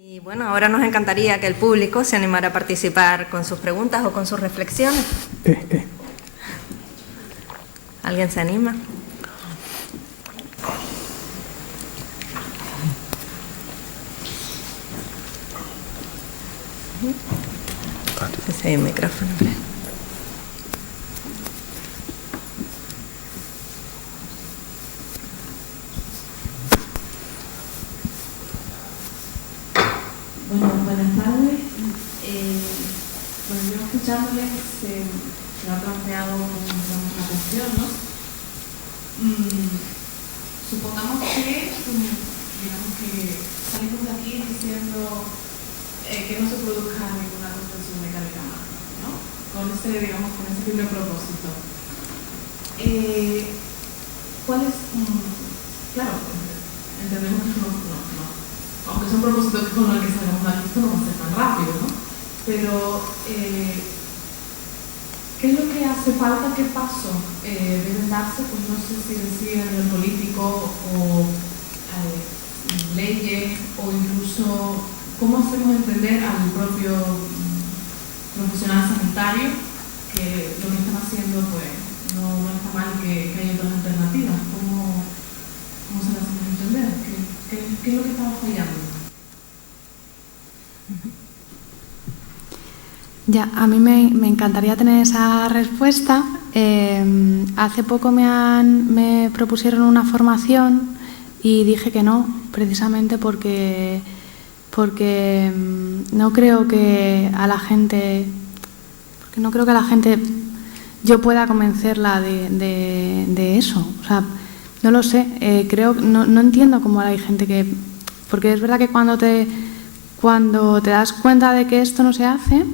Y bueno, ahora nos encantaría que el público se animara a participar con sus preguntas o con sus reflexiones. ¿Alguien se anima? Ese es el micrófono. Bueno, buenas tardes. Bueno, yo escuchándoles se ha planteado una cuestión, ¿no? Supongamos que, digamos que salimos de aquí diciendo que no se produzca ninguna construcción mecánica más, ¿no? Con ese, digamos, con ese primer propósito. ¿Cuál es? Claro, entendemos que no, aunque son propósitos con los que salgamos de aquí, esto no va a ser tan rápido, ¿no? Pero, ¿qué es lo que hace falta? ¿Qué paso deben darse? Pues no sé si decir en el político o leyes o incluso cómo hacemos entender al propio profesional sanitario que lo que están haciendo pues no está mal, que hay otras alternativas. ¿Cómo se lo hacemos entender? ¿Qué es lo que estamos fallando? Ya, a mí me encantaría tener esa respuesta. Hace poco me propusieron una formación y dije que no, precisamente porque no creo que a la gente, yo pueda convencerla de eso. O sea, no lo sé, no entiendo cómo hay gente que... Porque es verdad que cuando te das cuenta de que esto no se hace,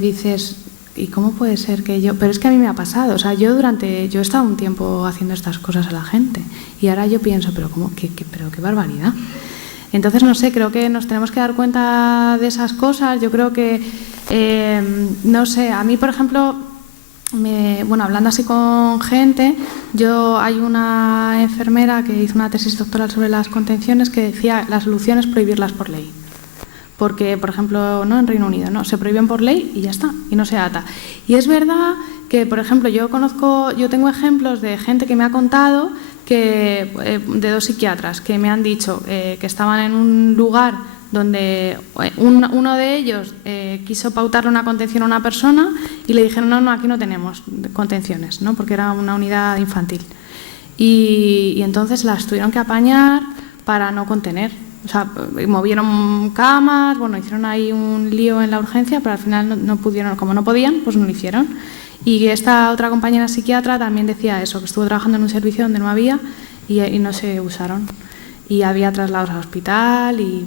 dices, ¿y cómo puede ser que yo...? Pero es que a mí me ha pasado, o sea, yo he estado un tiempo haciendo estas cosas a la gente y ahora yo pienso, pero qué barbaridad. Entonces, no sé, creo que nos tenemos que dar cuenta de esas cosas. Yo creo que, no sé, a mí, por ejemplo, hablando así con gente, hay una enfermera que hizo una tesis doctoral sobre las contenciones que decía la solución es prohibirlas por ley. Porque, por ejemplo, ¿no? En Reino Unido, ¿no? Se prohíben por ley y ya está, y no se ata. Y es verdad que, por ejemplo, yo tengo ejemplos de gente que me ha contado de dos psiquiatras que me han dicho que estaban en un lugar donde uno de ellos quiso pautarle una contención a una persona y le dijeron, no, aquí no tenemos contenciones, ¿no? Porque era una unidad infantil. Y entonces las tuvieron que apañar para no contener. O sea, movieron camas, hicieron ahí un lío en la urgencia, pero al final no pudieron, como no podían, pues no lo hicieron. Y esta otra compañera psiquiatra también decía eso, que estuvo trabajando en un servicio donde no había y no se usaron. Y había traslados al hospital y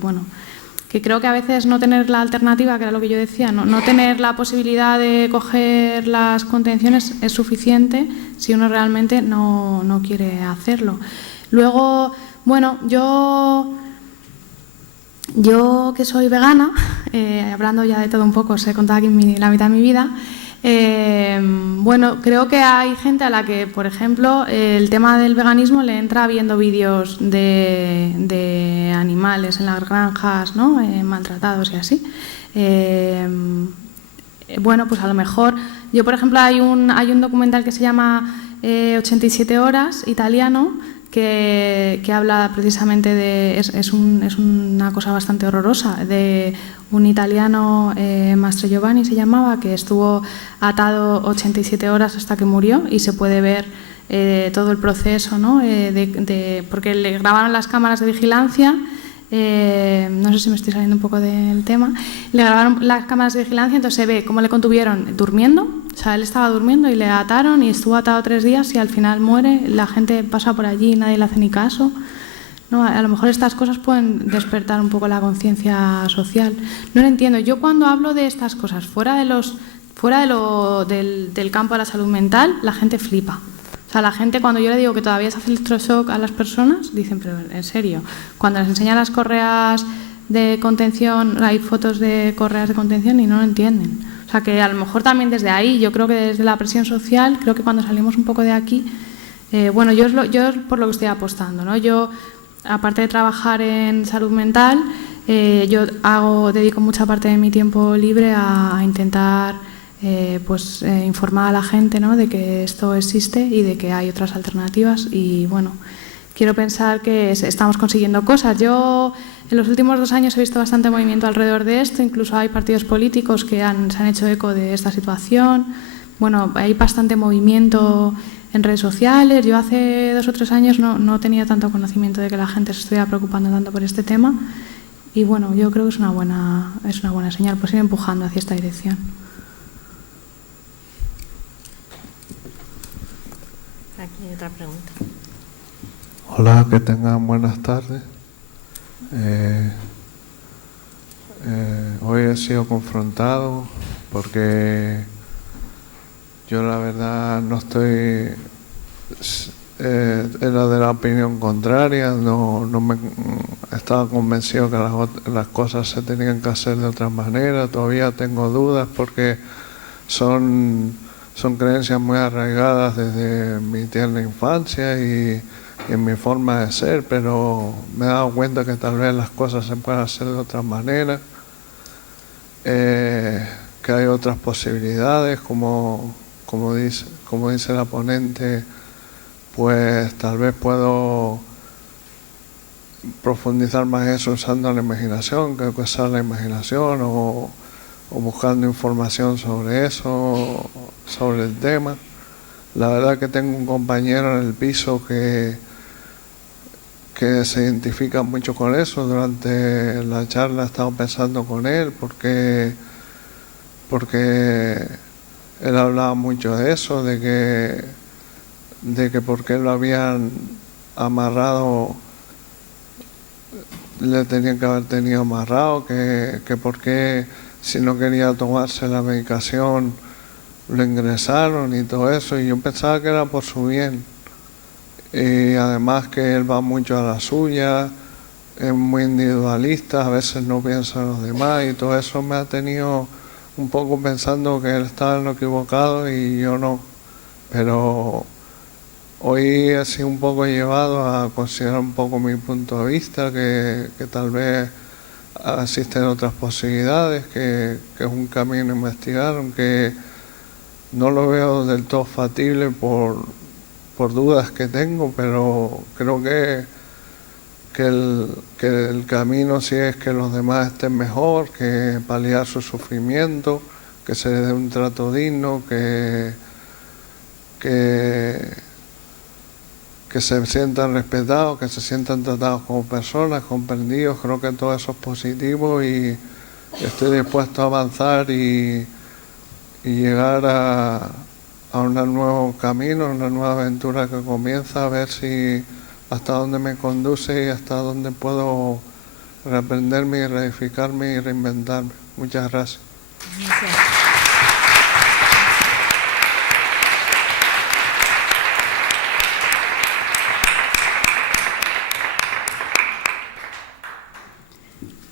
que creo que a veces no tener la alternativa, que era lo que yo decía, no tener la posibilidad de coger las contenciones es suficiente si uno realmente no quiere hacerlo. Luego, yo que soy vegana, hablando ya de todo un poco, os he contado aquí la mitad de mi vida, creo que hay gente a la que, por ejemplo, el tema del veganismo le entra viendo vídeos de animales en las granjas, ¿no? Maltratados y así. Pues a lo mejor, yo por ejemplo hay un documental que se llama 87 horas, italiano, que habla precisamente es una cosa bastante horrorosa, de un italiano, Mastro Giovanni se llamaba, que estuvo atado 87 horas hasta que murió y se puede ver todo el proceso, ¿no? Porque le grabaron las cámaras de vigilancia, no sé si me estoy saliendo un poco del tema, le grabaron las cámaras de vigilancia, entonces se ve cómo le contuvieron durmiendo. O sea, él estaba durmiendo y le ataron y estuvo atado 3 días y al final muere. La gente pasa por allí y nadie le hace ni caso. ¿No? A lo mejor estas cosas pueden despertar un poco la conciencia social. No lo entiendo. Yo cuando hablo de estas cosas fuera del campo de la salud mental, la gente flipa. O sea, la gente cuando yo le digo que todavía se hace electroshock a las personas, dicen, pero en serio. Cuando les enseñan las correas de contención, hay fotos de correas de contención y no lo entienden. O sea, que a lo mejor también desde ahí, yo creo que desde la presión social, creo que cuando salimos un poco de aquí, yo es por lo que estoy apostando, ¿no? Yo, aparte de trabajar en salud mental, Yo dedico mucha parte de mi tiempo libre a intentar informar a la gente, ¿no?, de que esto existe y de que hay otras alternativas. Y bueno, quiero pensar que estamos consiguiendo cosas. Yo en los últimos 2 años he visto bastante movimiento alrededor de esto, incluso hay partidos políticos que se han hecho eco de esta situación. Bueno, hay bastante movimiento en redes sociales. Yo hace 2 o 3 años no tenía tanto conocimiento de que la gente se estuviera preocupando tanto por este tema. Y bueno, yo creo que es una buena señal, pues ir empujando hacia esta dirección. Aquí hay otra pregunta. Hola, que tengan buenas tardes. Hoy he sido confrontado porque yo la verdad no estoy... era de la opinión contraria, no me estaba convencido que las cosas se tenían que hacer de otra manera. Todavía tengo dudas porque son creencias muy arraigadas desde mi tierna infancia y en mi forma de ser, pero me he dado cuenta que tal vez las cosas se pueden hacer de otra manera, que hay otras posibilidades, como dice la ponente. Pues tal vez puedo profundizar más eso usando la imaginación, que usar la imaginación o buscando información sobre eso, sobre el tema. La verdad que tengo un compañero en el piso que se identifica mucho con eso. Durante la charla he estado pensando con él porque él hablaba mucho de eso, de que por qué lo habían amarrado, le tenían que haber tenido amarrado, que por qué si no quería tomarse la medicación lo ingresaron y todo eso, y yo pensaba que era por su bien. Y además que él va mucho a la suya, es muy individualista, a veces no piensa en los demás, y todo eso me ha tenido un poco pensando que él estaba en lo equivocado y yo no. Pero hoy he sido un poco llevado a considerar un poco mi punto de vista, que tal vez existen otras posibilidades, que es un camino a investigar, aunque no lo veo del todo factible por dudas que tengo, pero creo que el camino sí es que los demás estén mejor, que paliar su sufrimiento, que se les dé un trato digno, que se sientan respetados, que se sientan tratados como personas, comprendidos. Creo que todo eso es positivo y estoy dispuesto a avanzar y llegar a un nuevo camino, una nueva aventura que comienza, a ver si hasta dónde me conduce y hasta dónde puedo reaprenderme y reedificarme y reinventarme. Muchas gracias. Gracias.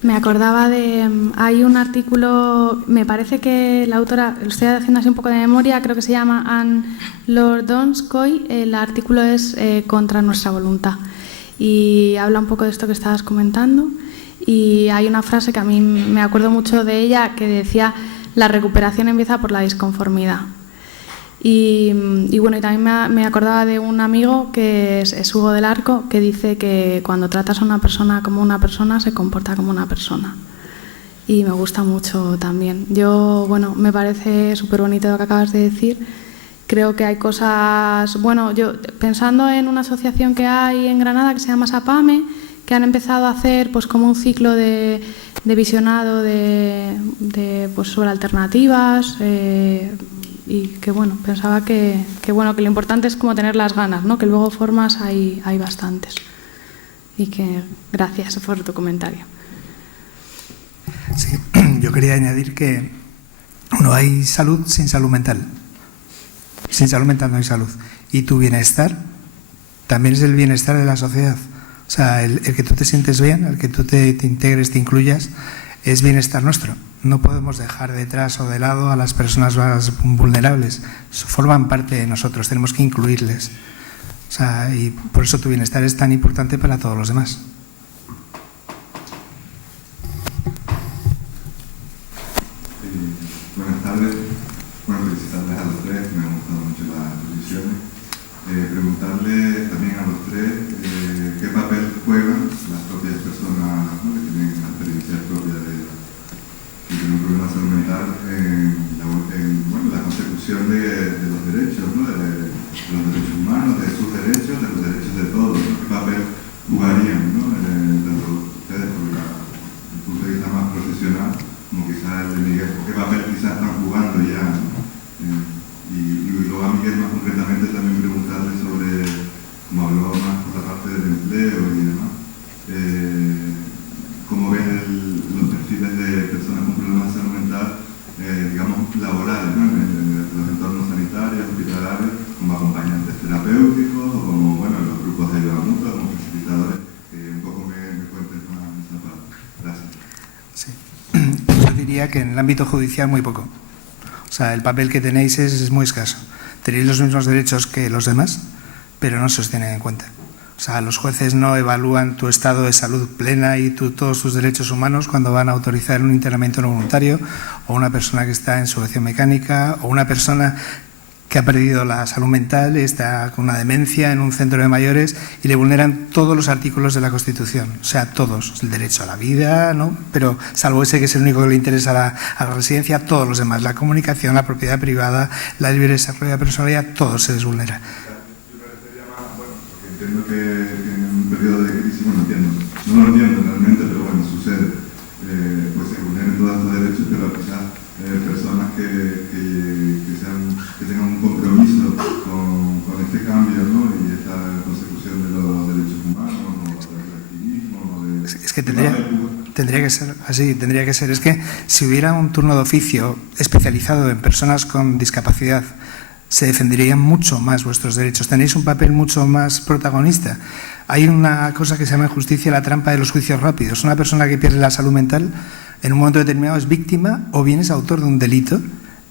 Me acordaba hay un artículo, me parece que la autora, lo estoy haciendo así un poco de memoria, creo que se llama Anne Lord Donskoy. El artículo es Contra nuestra voluntad y habla un poco de esto que estabas comentando, y hay una frase que a mí me acuerdo mucho de ella que decía: la recuperación empieza por la disconformidad. Y bueno, y también me acordaba de un amigo que es Hugo del Arco, que dice que cuando tratas a una persona como una persona, se comporta como una persona. Y me gusta mucho también. Bueno, me parece súper bonito lo que acabas de decir. Creo que hay cosas... Bueno, yo pensando en una asociación que hay en Granada que se llama SAPAME, que han empezado a hacer pues como un ciclo de visionado pues, sobre alternativas, y que bueno, pensaba que lo importante es como tener las ganas, ¿no? Que luego formas hay bastantes. Y que gracias por tu comentario. Sí, yo quería añadir que no hay salud sin salud mental. Sin salud mental no hay salud. Y tu bienestar también es el bienestar de la sociedad. O sea, el que tú te sientes bien, el que tú te integres, te incluyas, es bienestar nuestro. No podemos dejar detrás o de lado a las personas más vulnerables. Forman parte de nosotros, tenemos que incluirles. O sea, y por eso tu bienestar es tan importante para todos los demás. Buenas tardes. Bueno, felicitarles a los tres, me han gustado mucho las exposiciones. Preguntarle también a los tres qué papel juegan las propias personas, ¿no?, que tienen la experiencia propia de un problema de salud mental en la consecución de los derechos, ¿no?, de los derechos humanos, de sus derechos, de los derechos de todos, ¿no? ¿Qué papel jugarían, ¿no?, tanto ustedes por el punto de vista más profesional, como quizás el de Miguel, qué papel quizás están jugando ya, ¿no? Y luego a Miguel más concretamente también preguntarle sobre, como habló más por la parte del empleo y demás, cómo ven los perfiles de personas con problemas de salud mental, digamos, laborales, ¿no?, en los entornos sanitarios, hospitalarios, como acompañantes terapéuticos o como, bueno, los grupos de ayuda mutua, como facilitadores, que un poco me cuenten más esa parte. Gracias. Sí. Yo diría que en el ámbito judicial muy poco. O sea, el papel que tenéis es muy escaso. Tenéis los mismos derechos que los demás, pero no se os tienen en cuenta. O sea, los jueces no evalúan tu estado de salud plena y todos tus derechos humanos cuando van a autorizar un internamiento no voluntario, o una persona que está en sujeción mecánica, o una persona que ha perdido la salud mental, está con una demencia en un centro de mayores y le vulneran todos los artículos de la Constitución, o sea, todos, el derecho a la vida, ¿no?, pero salvo ese que es el único que le interesa a la residencia, todos los demás, la comunicación, la propiedad privada, la libre desarrollo de la personalidad, todo se les vulnera. Yo me refería más, bueno, porque entiendo que en un periodo de crisis, bueno, no lo entiendo realmente, pero bueno, sucede, pues se vulneren todos los derechos, pero quizás personas que tengan un compromiso con este cambio, ¿no?, y esta consecución de los derechos humanos, o del activismo, Es que tendría que ser así, tendría que ser. Es que si hubiera un turno de oficio especializado en personas con discapacidad, se defenderían mucho más vuestros derechos. Tenéis un papel mucho más protagonista. Hay una cosa que se llama en justicia la trampa de los juicios rápidos. Una persona que pierde la salud mental en un momento determinado es víctima o bien es autor de un delito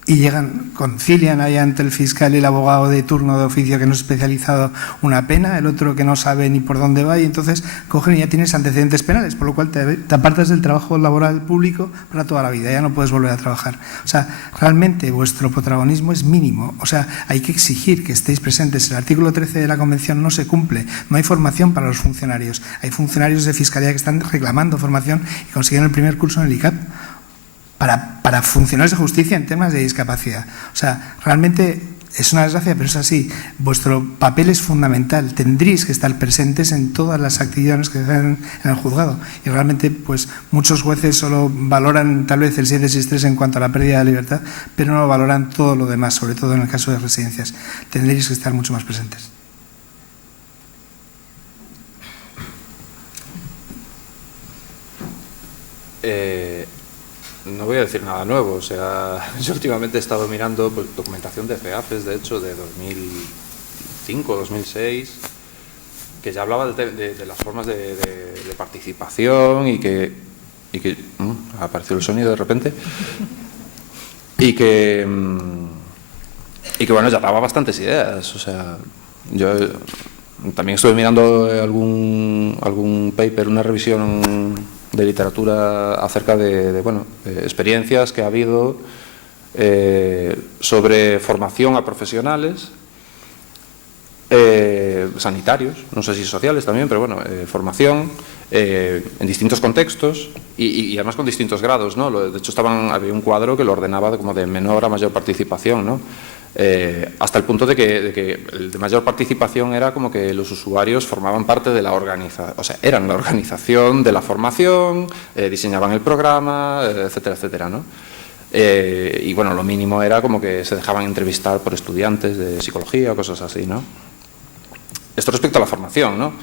y concilian ahí ante el fiscal y el abogado de turno de oficio que no es especializado una pena, el otro que no sabe ni por dónde va, y entonces cogen y ya tienes antecedentes penales, por lo cual te apartas del trabajo laboral público para toda la vida, ya no puedes volver a trabajar. O sea, realmente vuestro protagonismo es mínimo, o sea, hay que exigir que estéis presentes. El artículo 13 de la Convención no se cumple, no hay formación para los funcionarios, hay funcionarios de Fiscalía que están reclamando formación y consiguen el primer curso en el ICAP. Para funcionarios de justicia en temas de discapacidad. O sea, realmente es una desgracia, pero es así. Vuestro papel es fundamental. Tendréis que estar presentes en todas las actividades que se hacen en el juzgado. Y realmente, pues, muchos jueces solo valoran tal vez el 763 en cuanto a la pérdida de libertad, pero no valoran todo lo demás, sobre todo en el caso de residencias. Tendréis que estar mucho más presentes. No voy a decir nada nuevo, o sea, yo últimamente he estado mirando pues, documentación de FEAFES, de hecho, de 2005, 2006, que ya hablaba de las formas de participación y que apareció el sonido de repente, y que bueno, ya daba bastantes ideas, o sea, yo también estuve mirando algún paper, una revisión de literatura acerca de experiencias que ha habido sobre formación a profesionales sanitarios, no sé si sociales también, pero bueno, formación en distintos contextos y además con distintos grados, ¿no? De hecho había un cuadro que lo ordenaba como de menor a mayor participación, ¿no? Hasta el punto de que el de mayor participación era como que los usuarios formaban parte de la organización, o sea, eran la organización de la formación, diseñaban el programa, etcétera, etcétera, ¿no? Y bueno, lo mínimo era como que se dejaban entrevistar por estudiantes de psicología o cosas así, ¿no? Esto respecto a la formación, ¿no?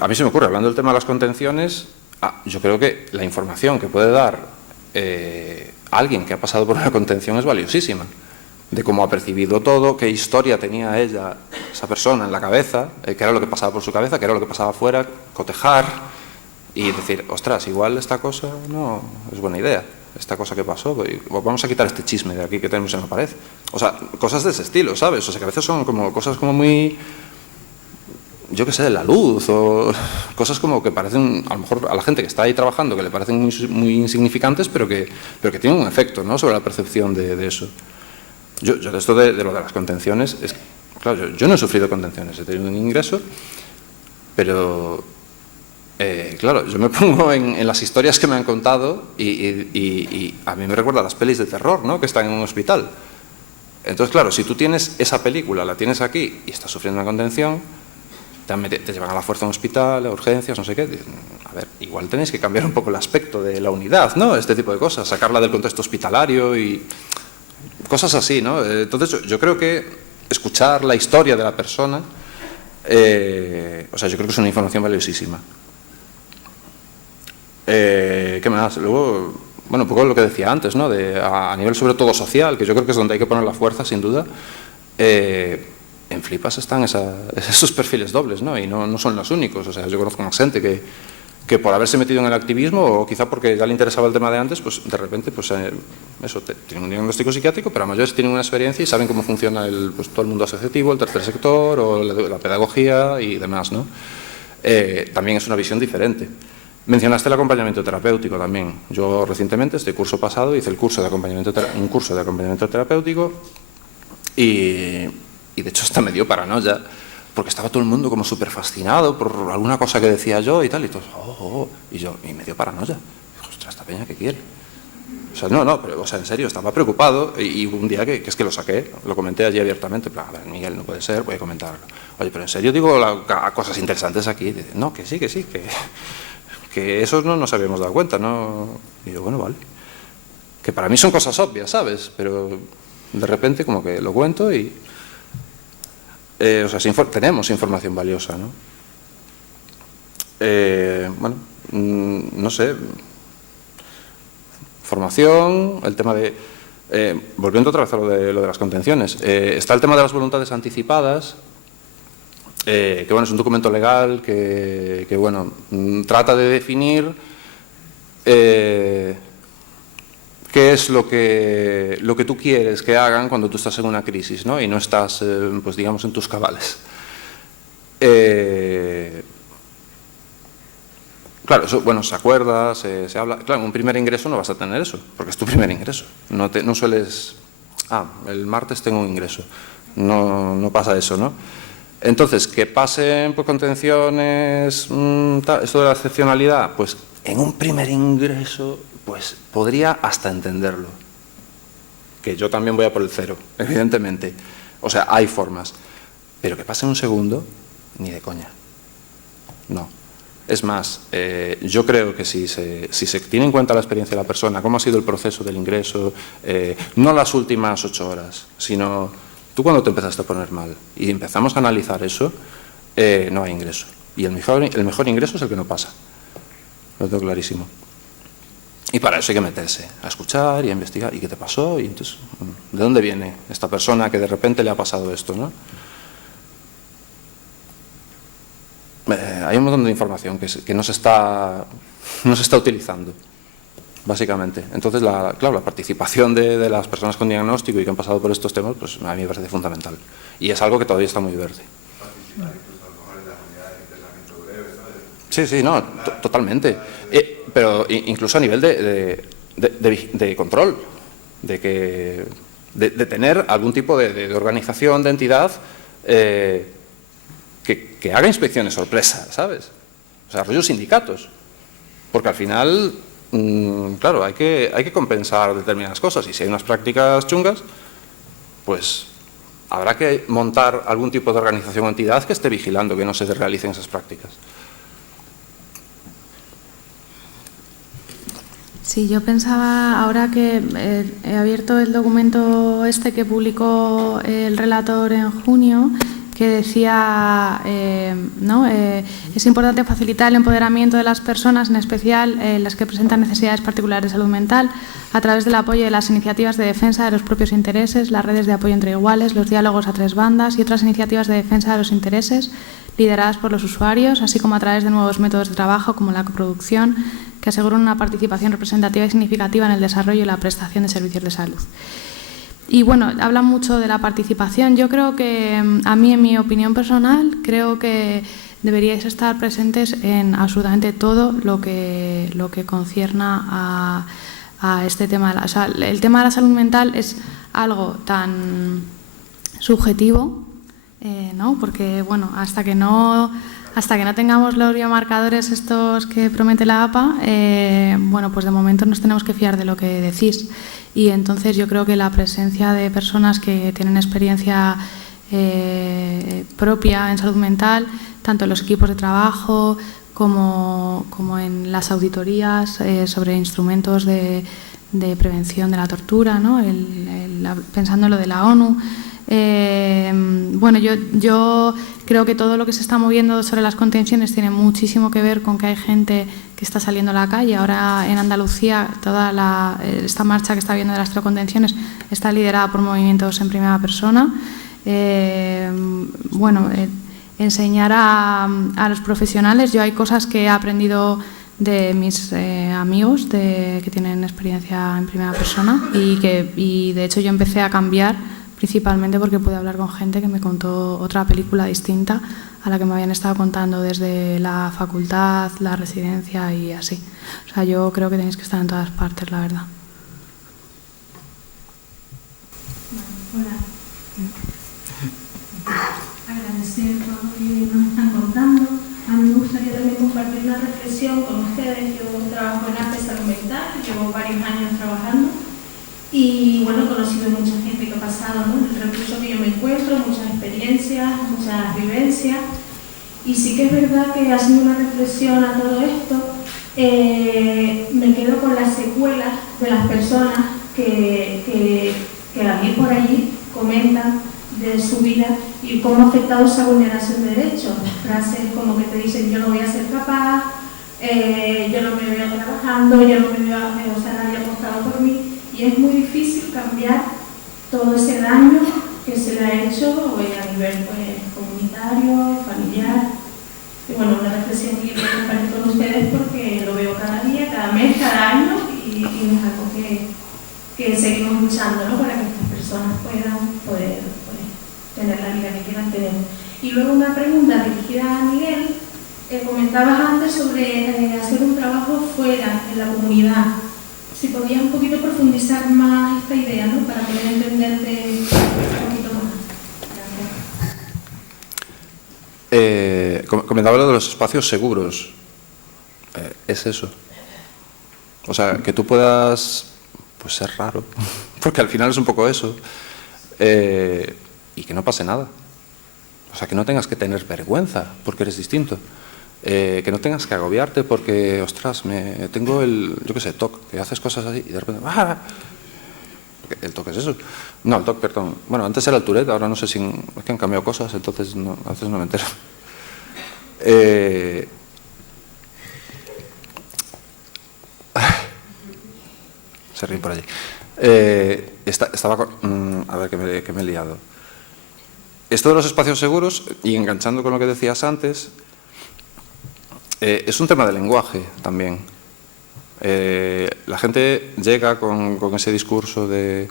A mí se me ocurre, hablando del tema de las contenciones, yo creo que la información que puede dar alguien que ha pasado por una contención es valiosísima, de cómo ha percibido todo, qué historia tenía esa persona en la cabeza, qué era lo que pasaba por su cabeza, qué era lo que pasaba afuera, cotejar y decir, ostras, igual esta cosa no es buena idea, esta cosa que pasó, vamos a quitar este chisme de aquí que tenemos en la pared. O sea, cosas de ese estilo, ¿sabes? O sea, que a veces son como cosas como muy yo qué sé, de la luz o cosas como que parecen, a lo mejor a la gente que está ahí trabajando, que le parecen muy insignificantes, pero que tienen un efecto, ¿no?, sobre la percepción de eso. Yo de esto de lo de las contenciones, claro, yo no he sufrido contenciones, he tenido un ingreso, pero claro, yo me pongo en las historias que me han contado y a mí me recuerda a las pelis de terror, ¿no?, que están en un hospital. Entonces, claro, si tú tienes esa película, la tienes aquí y estás sufriendo una contención, te llevan a la fuerza a un hospital, a urgencias, no sé qué. A ver, igual tenéis que cambiar un poco el aspecto de la unidad, ¿no?, este tipo de cosas, sacarla del contexto hospitalario y cosas así, ¿no? Entonces, yo creo que escuchar la historia de la persona, o sea, yo creo que es una información valiosísima. ¿Qué más? Luego, bueno, un poco lo que decía antes, ¿no?, a nivel sobre todo social, que yo creo que es donde hay que poner la fuerza, sin duda. En Flipas están esos perfiles dobles, ¿no?, y no son los únicos. O sea, yo conozco más gente que por haberse metido en el activismo, o quizá porque ya le interesaba el tema de antes, pues de repente, pues eso, tienen un diagnóstico psiquiátrico, pero a mayores tienen una experiencia y saben cómo funciona pues, todo el mundo asociativo, el tercer sector, o la pedagogía y demás, ¿no? También es una visión diferente. Mencionaste el acompañamiento terapéutico también. Yo recientemente, este curso pasado, hice un curso de acompañamiento terapéutico y de hecho hasta me dio paranoia, porque estaba todo el mundo como súper fascinado por alguna cosa que decía yo y tal, y todos, y me dio paranoia. Dijo, ostras, ¿esta peña qué quiere? O sea, no, pero, o sea, en serio, estaba preocupado, y hubo un día que es que lo saqué, lo comenté allí abiertamente, a ver, Miguel, no puede ser, voy a comentarlo. Oye, pero en serio digo cosas interesantes aquí. Dice, no, que sí, que esos no nos habíamos dado cuenta, ¿no? Y yo, bueno, vale. Que para mí son cosas obvias, ¿sabes? Pero de repente como que lo cuento y... o sea, tenemos información valiosa, ¿no? Bueno, no sé. Formación, el tema de... volviendo otra vez a lo de las contenciones. Está el tema de las voluntades anticipadas, que bueno, es un documento legal que bueno, trata de definir qué es lo que tú quieres que hagan cuando tú estás en una crisis, ¿no?, y no estás, pues digamos, en tus cabales. Claro, eso, bueno, se acuerda, se habla. Claro, en un primer ingreso no vas a tener eso, porque es tu primer ingreso. No sueles... el martes tengo un ingreso. No pasa eso, ¿no? Entonces, que pasen por contenciones, esto de la excepcionalidad, pues en un primer ingreso, pues podría hasta entenderlo. Que yo también voy a por el cero, evidentemente. O sea, hay formas. Pero que pase un segundo, ni de coña. No. Es más, yo creo que si se tiene en cuenta la experiencia de la persona, cómo ha sido el proceso del ingreso, no las últimas 8 horas, sino tú cuando te empezaste a poner mal y empezamos a analizar eso, no hay ingreso. Y el mejor ingreso es el que no pasa. Lo tengo clarísimo. Y para eso hay que meterse, a escuchar y a investigar. ¿Y qué te pasó? Y entonces, ¿de dónde viene esta persona que de repente le ha pasado esto, ¿no? Hay un montón de información que no se está utilizando, básicamente. Entonces, claro, la participación de las personas con diagnóstico y que han pasado por estos temas, pues a mí me parece fundamental. Y es algo que todavía está muy verde. Sí, no, totalmente. Pero incluso a nivel de control, de tener algún tipo de organización, de entidad, que haga inspecciones sorpresa, ¿sabes? O sea, rollos sindicatos. Porque al final, claro, hay que compensar determinadas cosas. Y si hay unas prácticas chungas, pues habrá que montar algún tipo de organización o entidad que esté vigilando que no se realicen esas prácticas. Sí, yo pensaba, ahora que he abierto el documento este que publicó el relator en junio, que decía, es importante facilitar el empoderamiento de las personas, en especial las que presentan necesidades particulares de salud mental, a través del apoyo de las iniciativas de defensa de los propios intereses, las redes de apoyo entre iguales, los diálogos a 3 bandas y otras iniciativas de defensa de los intereses lideradas por los usuarios, así como a través de nuevos métodos de trabajo como la coproducción, que aseguran una participación representativa y significativa en el desarrollo y la prestación de servicios de salud. Y bueno, habla mucho de la participación. Yo creo que, a mí, en mi opinión personal, creo que deberíais estar presentes en absolutamente todo lo que concierna a este tema. O sea, el tema de la salud mental es algo tan subjetivo, ¿no? Porque, bueno, hasta que no tengamos los biomarcadores estos que promete la APA, bueno, pues de momento nos tenemos que fiar de lo que decís. Y entonces yo creo que la presencia de personas que tienen experiencia propia en salud mental, tanto en los equipos de trabajo como en las auditorías sobre instrumentos de prevención de la tortura, ¿no? Pensando en lo de la ONU. Bueno, yo creo que todo lo que se está moviendo sobre las contenciones tiene muchísimo que ver con que hay gente que está saliendo a la calle. Ahora en Andalucía toda esta marcha que está habiendo de las contenciones está liderada por movimientos en primera persona. Bueno, enseñar a los profesionales. Yo hay cosas que he aprendido de mis amigos que tienen experiencia en primera persona y de hecho yo empecé a cambiar principalmente porque pude hablar con gente que me contó otra película distinta a la que me habían estado contando desde la facultad, la residencia y así. O sea, yo creo que tenéis que estar en todas partes, la verdad. Hola. Agradecer todo lo que nos están contando. A mí me gustaría también compartir una reflexión con ustedes. Yo trabajo en arte salud mental, llevo varios años trabajando y bueno, he conocido mucha gente que ha pasado, ¿no? En el recurso que yo me encuentro, muchas experiencias, muchas vivencias, y sí que es verdad que haciendo una reflexión a todo esto, me quedo con las secuelas de las personas que al ir por allí comentan de su vida y cómo ha afectado esa vulneración de derechos. Frases como que te dicen: yo no voy a ser capaz, yo no me veo trabajando, yo no me veo, o sea, nadie ha apostado por mí. Y es muy difícil cambiar todo ese daño que se le ha hecho a nivel pues, comunitario, familiar. Y bueno, una reflexión que quiero compartir con ustedes porque lo veo cada día, cada mes, cada año y es algo que seguimos luchando, ¿no? Para que estas personas puedan poder tener la vida que quieran tener. Y luego una pregunta dirigida a Miguel. Comentabas antes sobre hacer un trabajo fuera, en la comunidad. Si podías un poquito profundizar más esta idea, ¿no? Para poder entenderte un poquito más. Gracias. Comentaba lo de los espacios seguros. Es eso. O sea, que tú puedas pues ser raro, porque al final es un poco eso. Y que no pase nada. O sea, que no tengas que tener vergüenza porque eres distinto. Que no tengas que agobiarte porque, ostras, tengo yo qué sé, TOC, que haces cosas así y de repente... ¡ah! El TOC es eso. No, el TOC, perdón. Bueno, antes era el Tourette, ahora no sé si... Es que han cambiado cosas, entonces a veces no me entero. Se ríen por allí. Estaba... a ver, que me he liado. Esto de los espacios seguros, y enganchando con lo que decías antes... es un tema de lenguaje también. La gente llega con ese discurso de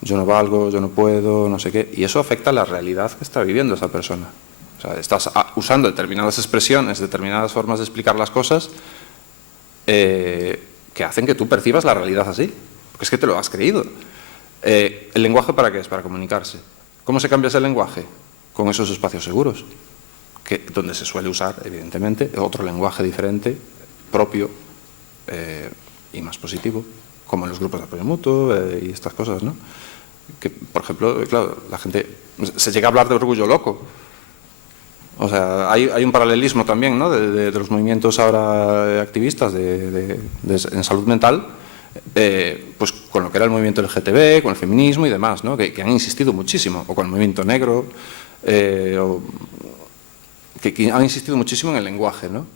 yo no valgo, yo no puedo, no sé qué, y eso afecta a la realidad que está viviendo esa persona. O sea, estás usando determinadas expresiones, determinadas formas de explicar las cosas que hacen que tú percibas la realidad así, porque es que te lo has creído. ¿El lenguaje para qué es? Para comunicarse. ¿Cómo se cambia ese lenguaje? Con esos espacios seguros. Donde se suele usar, evidentemente, otro lenguaje diferente, propio y más positivo, como en los grupos de apoyo mutuo y estas cosas, ¿no? Que, por ejemplo, claro, la gente se llega a hablar de orgullo loco. O sea, hay un paralelismo también, ¿no? de los movimientos ahora activistas en salud mental, pues con lo que era el movimiento LGTB, con el feminismo y demás, ¿no? Que han insistido muchísimo, o con el movimiento negro, que han insistido muchísimo en el lenguaje, ¿no?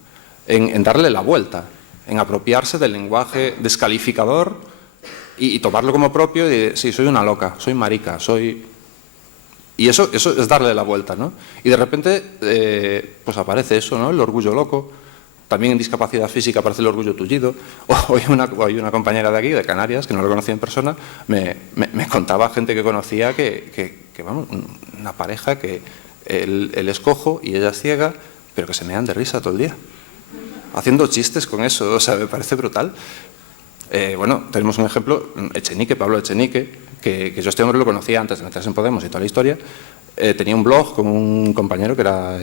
En darle la vuelta, en apropiarse del lenguaje descalificador y tomarlo como propio y decir, sí, soy una loca, soy marica, soy... Y eso es darle la vuelta, ¿no? Y de repente, pues aparece eso, ¿no? El orgullo loco, también en discapacidad física parece el orgullo tullido. Hoy una compañera de aquí, de Canarias, que no la conocía en persona, me contaba gente que conocía que vamos, una pareja que él es cojo y ella es ciega, pero que se mean de risa todo el día, haciendo chistes con eso. O sea, me parece brutal. Bueno, tenemos un ejemplo, Echenique, Pablo Echenique, que yo este hombre lo conocía antes de meterse en Podemos y toda la historia. Tenía un blog con un compañero que era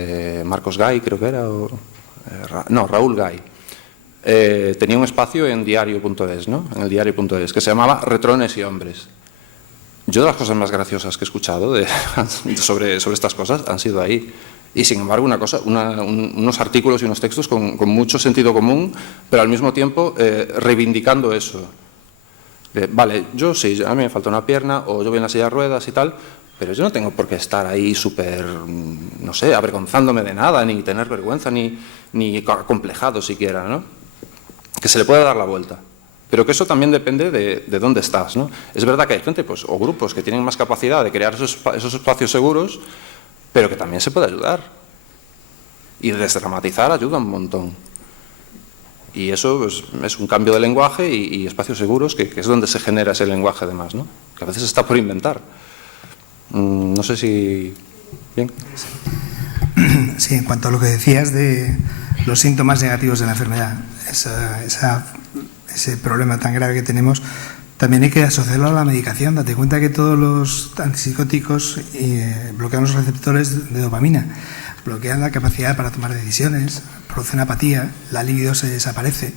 Marcos Gay, creo que era, no, Raúl Gay. Tenía un espacio en diario.es, ¿no? En el diario.es, que se llamaba Retrones y Hombres. Yo de las cosas más graciosas que he escuchado sobre estas cosas han sido ahí. Y sin embargo, unos artículos y unos textos con mucho sentido común, pero al mismo tiempo reivindicando eso. Vale, yo sí, a mí me falta una pierna, o yo voy en la silla de ruedas y tal, pero yo no tengo por qué estar ahí súper, no sé, avergonzándome de nada, ni tener vergüenza, ni acomplejado siquiera, ¿no? Que se le puede dar la vuelta. Pero que eso también depende de dónde estás, ¿no? Es verdad que hay gente, pues, o grupos que tienen más capacidad de crear esos espacios seguros, pero que también se puede ayudar. Y desdramatizar ayuda un montón. Y eso pues, es un cambio de lenguaje y espacios seguros, que es donde se genera ese lenguaje además, ¿no? Que a veces está por inventar. No sé si... ¿Bien? Sí, en cuanto a lo que decías de los síntomas negativos de la enfermedad, ese problema tan grave que tenemos, también hay que asociarlo a la medicación. Date cuenta que todos los antipsicóticos bloquean los receptores de dopamina, bloquean la capacidad para tomar decisiones, producen apatía, la libido se desaparece.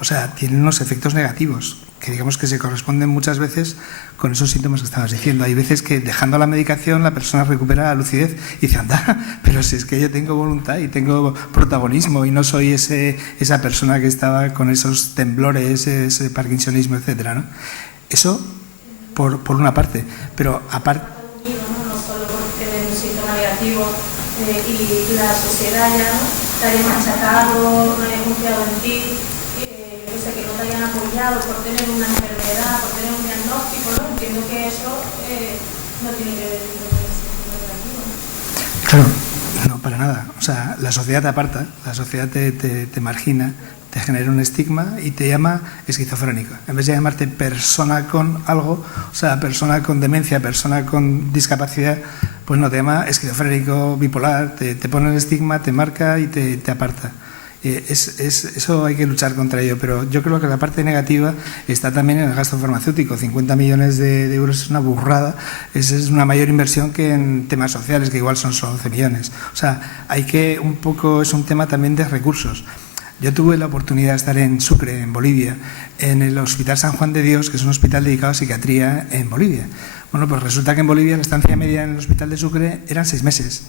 O sea, tienen unos efectos negativos que digamos que se corresponden muchas veces con esos síntomas que estabas diciendo. Hay veces que dejando la medicación la persona recupera la lucidez y dice, anda, pero si es que yo tengo voluntad y tengo protagonismo y no soy esa persona que estaba con esos temblores, ese parkinsonismo, etcétera, ¿no? Eso por una parte, pero aparte... No solo porque tiene un síntoma negativo y la sociedad ya te haya machacado, no haya confiado en ti, que no te hayan apoyado por tener una enfermedad, por tener un diagnóstico, ¿no? Entiendo que eso no tiene que ver con el síntoma negativo. Claro, no, para nada. O sea, la sociedad te aparta, la sociedad te margina, te genera un estigma y te llama esquizofrénico. En vez de llamarte persona con algo, o sea, persona con demencia, persona con discapacidad, pues no, te llama esquizofrénico, bipolar, te pone el estigma, te marca y te aparta. Eso hay que luchar contra ello, pero yo creo que la parte negativa está también en el gasto farmacéutico. 50 millones de euros es una burrada, es una mayor inversión que en temas sociales, que igual son solo 11 millones. O sea, es un tema también de recursos. Yo tuve la oportunidad de estar en Sucre, en Bolivia, en el Hospital San Juan de Dios, que es un hospital dedicado a psiquiatría en Bolivia. Bueno, pues resulta que en Bolivia la estancia media en el Hospital de Sucre eran 6 meses.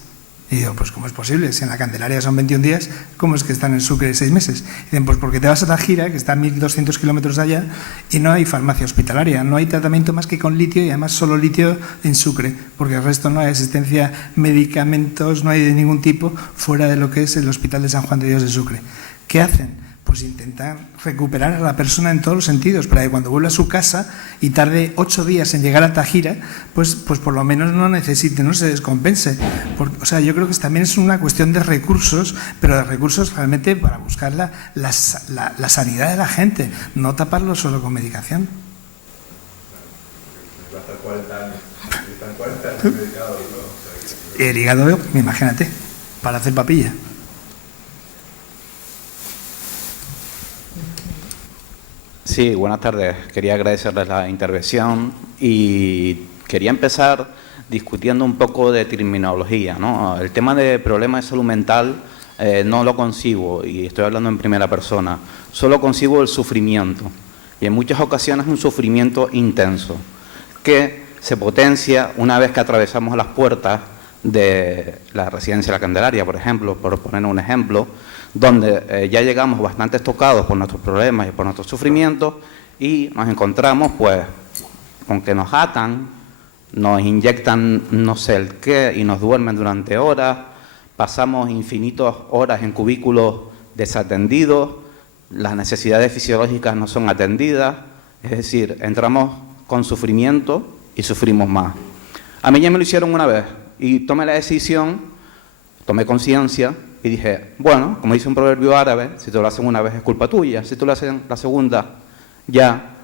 Y digo, pues ¿cómo es posible? Si en la Candelaria son 21 días, ¿cómo es que están en Sucre 6 meses? Y dicen, pues porque te vas a Tajira, que está a 1.200 kilómetros de allá, y no hay farmacia hospitalaria, no hay tratamiento más que con litio, y además solo litio en Sucre, porque el resto no hay asistencia, medicamentos, no hay de ningún tipo fuera de lo que es el Hospital de San Juan de Dios de Sucre. ¿Qué hacen? Pues intentan recuperar a la persona en todos los sentidos, para que cuando vuelva a su casa y tarde 8 días en llegar a Tajira, pues por lo menos no necesite, no se descompense. O sea, yo creo que también es una cuestión de recursos, pero de recursos realmente para buscar la sanidad de la gente, no taparlo solo con medicación. El hígado, imagínate, para hacer papilla. Sí, buenas tardes. Quería agradecerles la intervención y quería empezar discutiendo un poco de terminología, ¿no? El tema de problemas de salud mental no lo concibo, y estoy hablando en primera persona, solo concibo el sufrimiento, y en muchas ocasiones un sufrimiento intenso, que se potencia una vez que atravesamos las puertas de la residencia de la Candelaria, por ejemplo, por poner un ejemplo, donde ya llegamos bastante tocados por nuestros problemas y por nuestros sufrimientos, y nos encontramos pues con que nos atan, nos inyectan no sé el qué y nos duermen durante horas, pasamos infinitas horas en cubículos desatendidos, las necesidades fisiológicas no son atendidas, es decir, entramos con sufrimiento y sufrimos más. A mí ya me lo hicieron una vez y tomé la decisión, tomé conciencia y dije, bueno, como dice un proverbio árabe, si te lo hacen una vez es culpa tuya, si te lo hacen la segunda, ya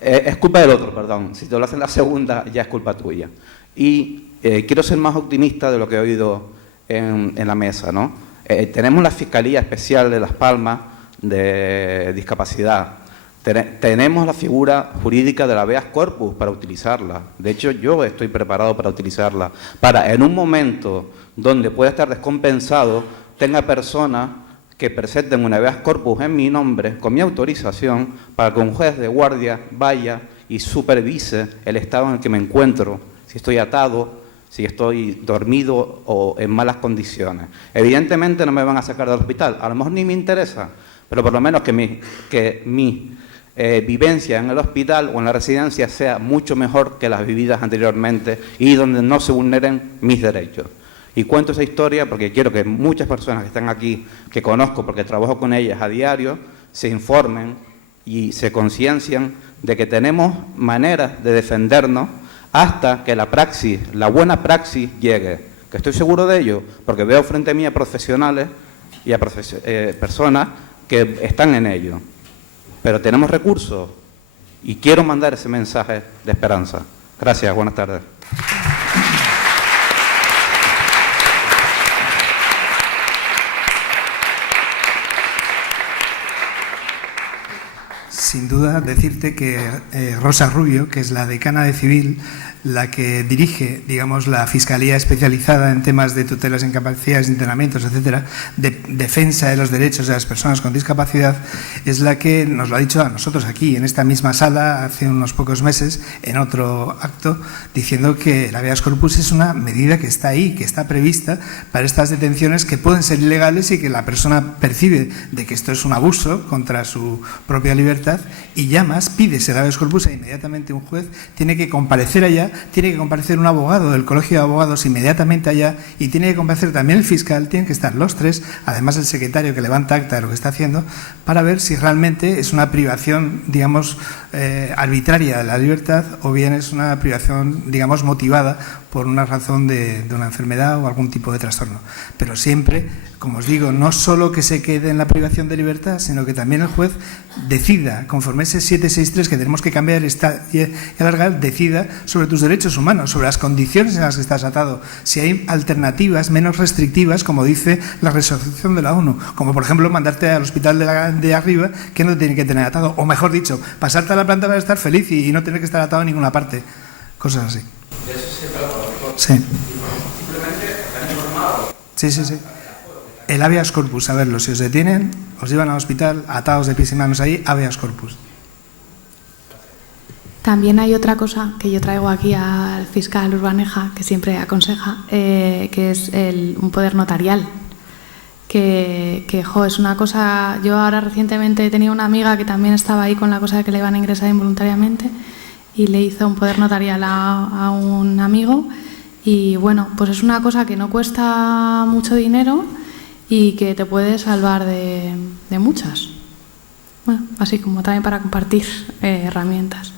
es culpa del otro, perdón, si te lo hacen la segunda, ya es culpa tuya. Y quiero ser más optimista de lo que he oído en la mesa, ¿no? Tenemos la Fiscalía Especial de Las Palmas de Discapacidad. Tenemos la figura jurídica de la habeas corpus para utilizarla. De hecho, yo estoy preparado para utilizarla. Para, en un momento donde pueda estar descompensado, tenga personas que presenten una habeas corpus en mi nombre, con mi autorización, para que un juez de guardia vaya y supervise el estado en el que me encuentro, si estoy atado, si estoy dormido o en malas condiciones. Evidentemente no me van a sacar del hospital, a lo mejor ni me interesa, pero por lo menos que mi vivencia en el hospital o en la residencia sea mucho mejor que las vividas anteriormente y donde no se vulneren mis derechos. Y cuento esa historia porque quiero que muchas personas que están aquí, que conozco porque trabajo con ellas a diario, se informen y se conciencian de que tenemos maneras de defendernos hasta que la praxis, la buena praxis llegue. Que estoy seguro de ello porque veo frente a mí a profesionales y a personas que están en ello. Pero tenemos recursos y quiero mandar ese mensaje de esperanza. Gracias, buenas tardes. Sin duda, decirte que Rosa Rubio, que es la decana de Civil, la que dirige, digamos, la Fiscalía especializada en temas de tutelas, incapacidades, internamientos, etcétera, de defensa de los derechos de las personas con discapacidad, es la que nos lo ha dicho a nosotros aquí, en esta misma sala, hace unos pocos meses, en otro acto, diciendo que el habeas corpus es una medida que está ahí, que está prevista para estas detenciones que pueden ser ilegales y que la persona percibe de que esto es un abuso contra su propia libertad y llamas, pides el habeas corpus e inmediatamente un juez tiene que comparecer allá, tiene que comparecer un abogado del Colegio de Abogados inmediatamente allá y tiene que comparecer también el fiscal, tienen que estar los tres, además el secretario que levanta acta de lo que está haciendo, para ver si realmente es una privación, digamos, arbitraria de la libertad o bien es una privación, digamos, motivada por una razón de una enfermedad o algún tipo de trastorno. Pero siempre, como os digo, no solo que se quede en la privación de libertad, sino que también el juez decida, conforme ese 763 que tenemos que cambiar y alargar, decida sobre tus derechos humanos, sobre las condiciones en las que estás atado, si hay alternativas menos restrictivas, como dice la resolución de la ONU, como por ejemplo mandarte al hospital de arriba, que no te tiene que tener atado, o mejor dicho, pasarte a la planta para estar feliz y no tener que estar atado en ninguna parte, cosas así. Sí. Sí, sí, sí. El habeas corpus, saberlo, si os detienen, os llevan al hospital, atados de pies y manos ahí, habeas corpus. También hay otra cosa que yo traigo aquí al fiscal Urbaneja, que siempre aconseja, que es un poder notarial. Que es una cosa... Yo ahora recientemente tenía una amiga que también estaba ahí con la cosa de que le iban a ingresar involuntariamente y le hizo un poder notarial a un amigo. Y bueno, pues es una cosa que no cuesta mucho dinero y que te puede salvar de muchas. Bueno, así como también para compartir herramientas.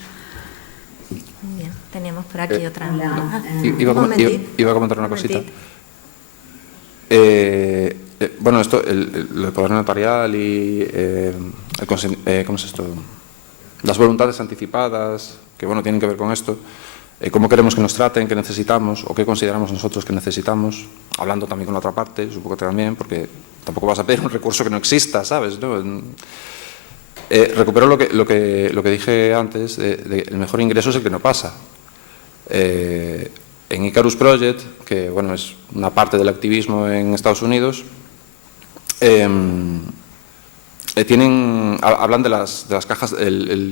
Bien, tenemos por aquí otra. Iba a comentar una cosita. Bueno, esto, el poder notarial y ¿cómo es esto? Las voluntades anticipadas, que bueno, tienen que ver con esto. Cómo queremos que nos traten, qué necesitamos o qué consideramos nosotros que necesitamos, hablando también con la otra parte, supongo que también, porque tampoco vas a pedir un recurso que no exista, ¿sabes? ¿No? Recupero lo que dije antes, el mejor ingreso es el que no pasa. En Icarus Project, que bueno, es una parte del activismo en Estados Unidos, hablan de las cajas,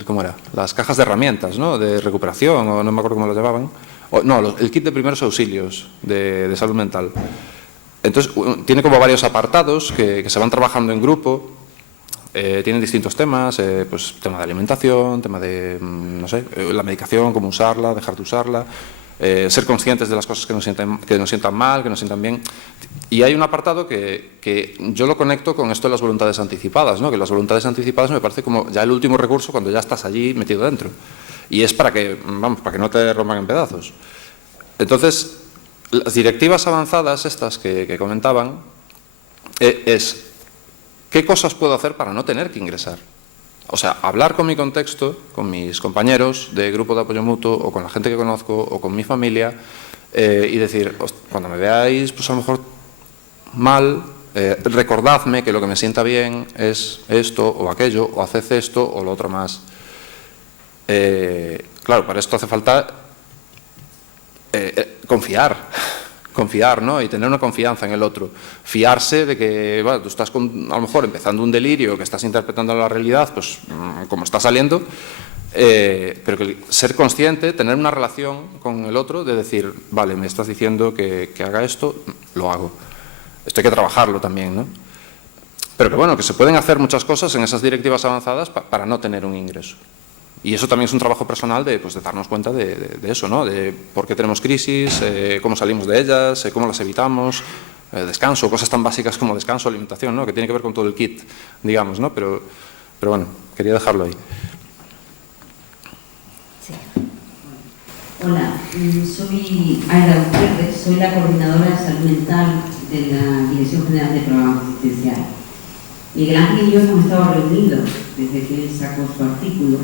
¿cómo era? Las cajas de herramientas, ¿no? De recuperación, o no me acuerdo cómo lo llamaban. El kit de primeros auxilios de salud mental. Entonces, tiene como varios apartados que se van trabajando en grupo. Tienen distintos temas, pues tema de alimentación, tema de, no sé, la medicación, cómo usarla, dejar de usarla. Ser conscientes de las cosas que nos sientan mal, que nos sientan bien. Y hay un apartado que yo lo conecto con esto de las voluntades anticipadas, ¿no? Que las voluntades anticipadas me parece como ya el último recurso cuando ya estás allí metido dentro. Y es para que no te rompan en pedazos. Entonces, las directivas avanzadas estas que comentaban, es qué cosas puedo hacer para no tener que ingresar. O sea, hablar con mi contexto, con mis compañeros de grupo de apoyo mutuo o con la gente que conozco o con mi familia y decir, cuando me veáis, pues a lo mejor mal, recordadme que lo que me sienta bien es esto o aquello, o haced esto o lo otro más. Claro, para esto hace falta confiar, ¿no? Y tener una confianza en el otro. Fiarse de que, bueno, tú estás a lo mejor empezando un delirio, que estás interpretando la realidad, pues como está saliendo, pero que ser consciente, tener una relación con el otro, de decir, vale, me estás diciendo que haga esto, lo hago. Esto hay que trabajarlo también, ¿no? Pero que bueno, que se pueden hacer muchas cosas en esas directivas avanzadas para no tener un ingreso. Y eso también es un trabajo personal de darnos cuenta de eso, ¿no? De por qué tenemos crisis, cómo salimos de ellas, cómo las evitamos, descanso, cosas tan básicas como descanso, alimentación, ¿no? Que tiene que ver con todo el kit, digamos, ¿no? Pero bueno, quería dejarlo ahí. Sí. Hola, soy Aida Gutiérrez, soy la coordinadora de salud mental de la Dirección General de Programas Asistenciales. Miguel Ángel y yo hemos estado reunidos desde que él sacó su artículo.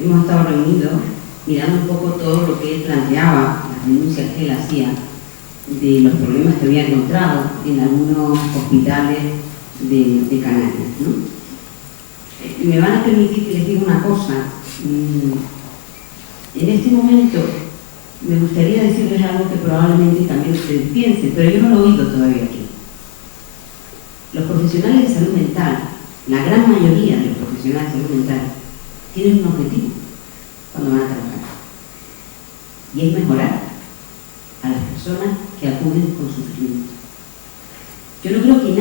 Hemos estado reunidos mirando un poco todo lo que él planteaba, las denuncias que él hacía de los problemas que había encontrado en algunos hospitales de Canarias, ¿no? Me van a permitir que les diga una cosa. En este momento me gustaría decirles algo que probablemente también ustedes piensen, pero yo no lo he oído todavía aquí. Los profesionales de salud mental, la gran mayoría de los profesionales de salud mental, tienen un objetivo cuando van a trabajar, y es mejorar a las personas que acuden con sufrimiento. Yo no creo que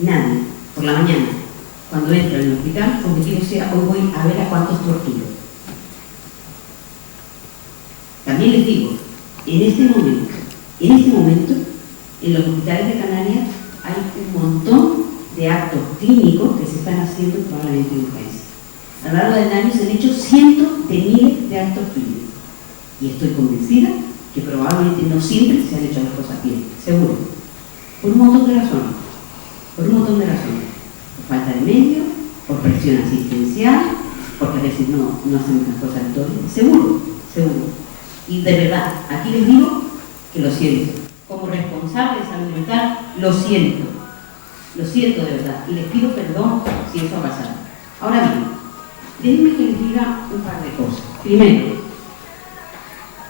nadie, por la mañana, cuando entra en el hospital, su objetivo sea, hoy voy a ver a cuántos torturo. También les digo, en este momento, en los hospitales de Canarias hay un montón de actos clínicos que se están haciendo probablemente en urgencia. A lo largo del año se han hecho cientos de miles de actos clínicos. Y estoy convencida que probablemente no siempre se han hecho las cosas bien, seguro. Por un montón de razones. Por Por falta de medios, por presión asistencial, porque a veces no hacen las cosas del todo bien. Seguro. Y de verdad, aquí les digo que lo siento. Como responsable de salud mental, lo siento. Lo siento de verdad. Y les pido perdón si eso ha pasado. Ahora bien, déjenme que les diga un par de cosas. Primero,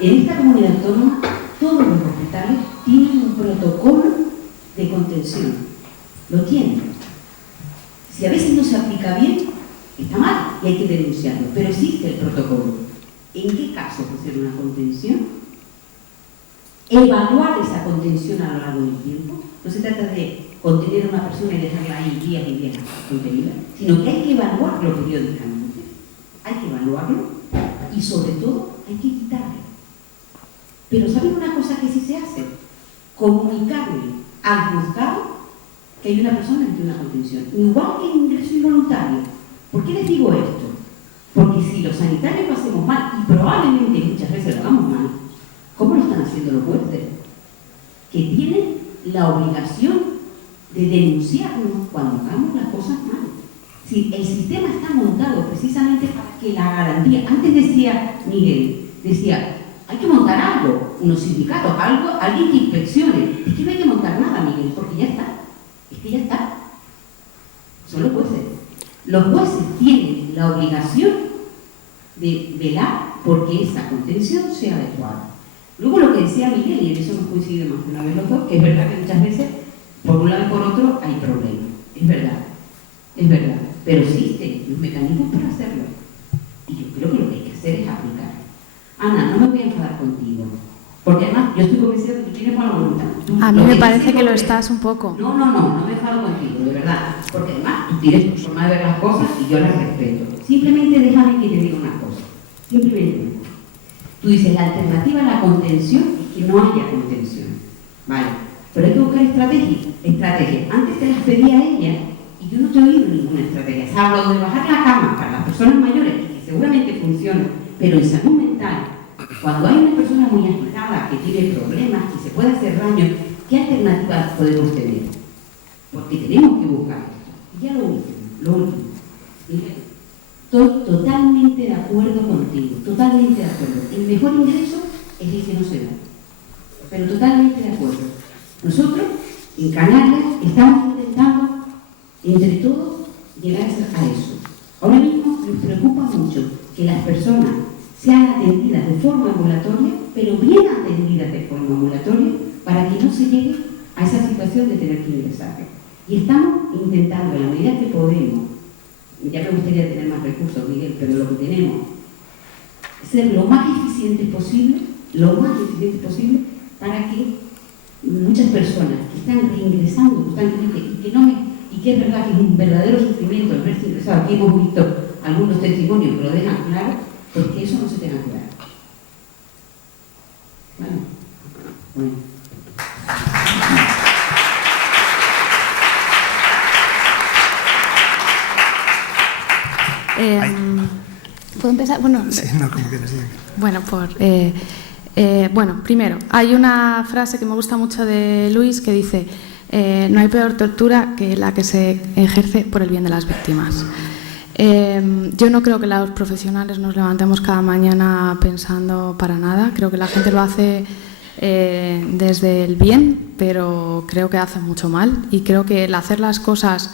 en esta comunidad autónoma, todos los hospitales tienen un protocolo de contención. Lo tienen. Si a veces no se aplica bien, está mal y hay que denunciarlo. Pero existe el protocolo. ¿En qué casos hacer una contención? Evaluar esa contención a lo largo del tiempo. No se trata de contener a una persona y dejarla ahí días y días contenida, sino que hay que evaluarlo periódicamente. Hay que evaluarlo y sobre todo hay que quitarlo. Pero ¿saben una cosa que sí se hace? Comunicarle al juzgado que hay una persona en una contención. Igual que en ingreso involuntario. ¿Por qué les digo esto? Porque si los sanitarios lo hacemos mal, y probablemente muchas veces lo hagamos mal, ¿cómo lo están haciendo los jueces? Que tienen la obligación de denunciarnos cuando hagamos las cosas mal. Si el sistema está montado precisamente para que la garantía, antes decía Miguel, hay que montar algo, unos sindicatos, alguien que inspeccione. Es que no hay que montar nada, Miguel, porque ya está. Es que ya está. Son los jueces. Los jueces tienen la obligación de velar porque esa contención sea adecuada. Luego lo que decía Miguel, y en eso nos coincide más de una vez los dos, que es verdad que muchas veces, por un lado y por otro, hay problemas. Es verdad. Pero existen los mecanismos para hacerlo. Y yo creo que lo que hay que hacer es aplicar. Ana, no me voy a enfadar contigo. Porque además yo estoy convencida de que tú tienes buena voluntad. A mí me parece que lo estás un poco. No me enfado contigo, de verdad. Porque además tú tienes tu forma de ver las cosas y yo las respeto. Simplemente déjame que te diga una cosa. Simplemente. Tú dices, la alternativa a la contención es que no haya contención. Vale. Pero hay que buscar estrategias. Antes te las pedía ella y yo no te he oído ninguna estrategia. Salvo de bajar la cama para las personas mayores, que seguramente funciona, pero en salud mental, cuando hay una persona muy agitada, que tiene problemas, que se puede hacer daño, ¿qué alternativas podemos tener? Porque tenemos que buscar esto. Y ya lo último. Miguel, estoy totalmente de acuerdo contigo, totalmente de acuerdo. El mejor ingreso es el que no se da, pero totalmente de acuerdo. Nosotros, en Canarias, estamos intentando, entre todos, llegar a eso. Ahora mismo nos preocupa mucho que las personas sean atendidas de forma ambulatoria, pero bien atendidas de forma ambulatoria, para que no se llegue a esa situación de tener que ingresar. Y estamos intentando, en la medida que podemos, ya me gustaría tener más recursos, Miguel, pero lo que tenemos, ser lo más eficiente posible, para que muchas personas que están reingresando constantemente y que es verdad que es un verdadero sufrimiento el verse ingresado, aquí hemos visto algunos testimonios que lo dejan claro, pues que eso no se tenga que dar. Bueno. ¿Puedo empezar? Bueno, sí, no, como quieras. Bueno, primero, hay una frase que me gusta mucho de Luis que dice: no hay peor tortura que la que se ejerce por el bien de las víctimas. Yo no creo que los profesionales nos levantemos cada mañana pensando para nada. Creo que la gente lo hace desde el bien, pero creo que hace mucho mal. Y creo que el hacer las cosas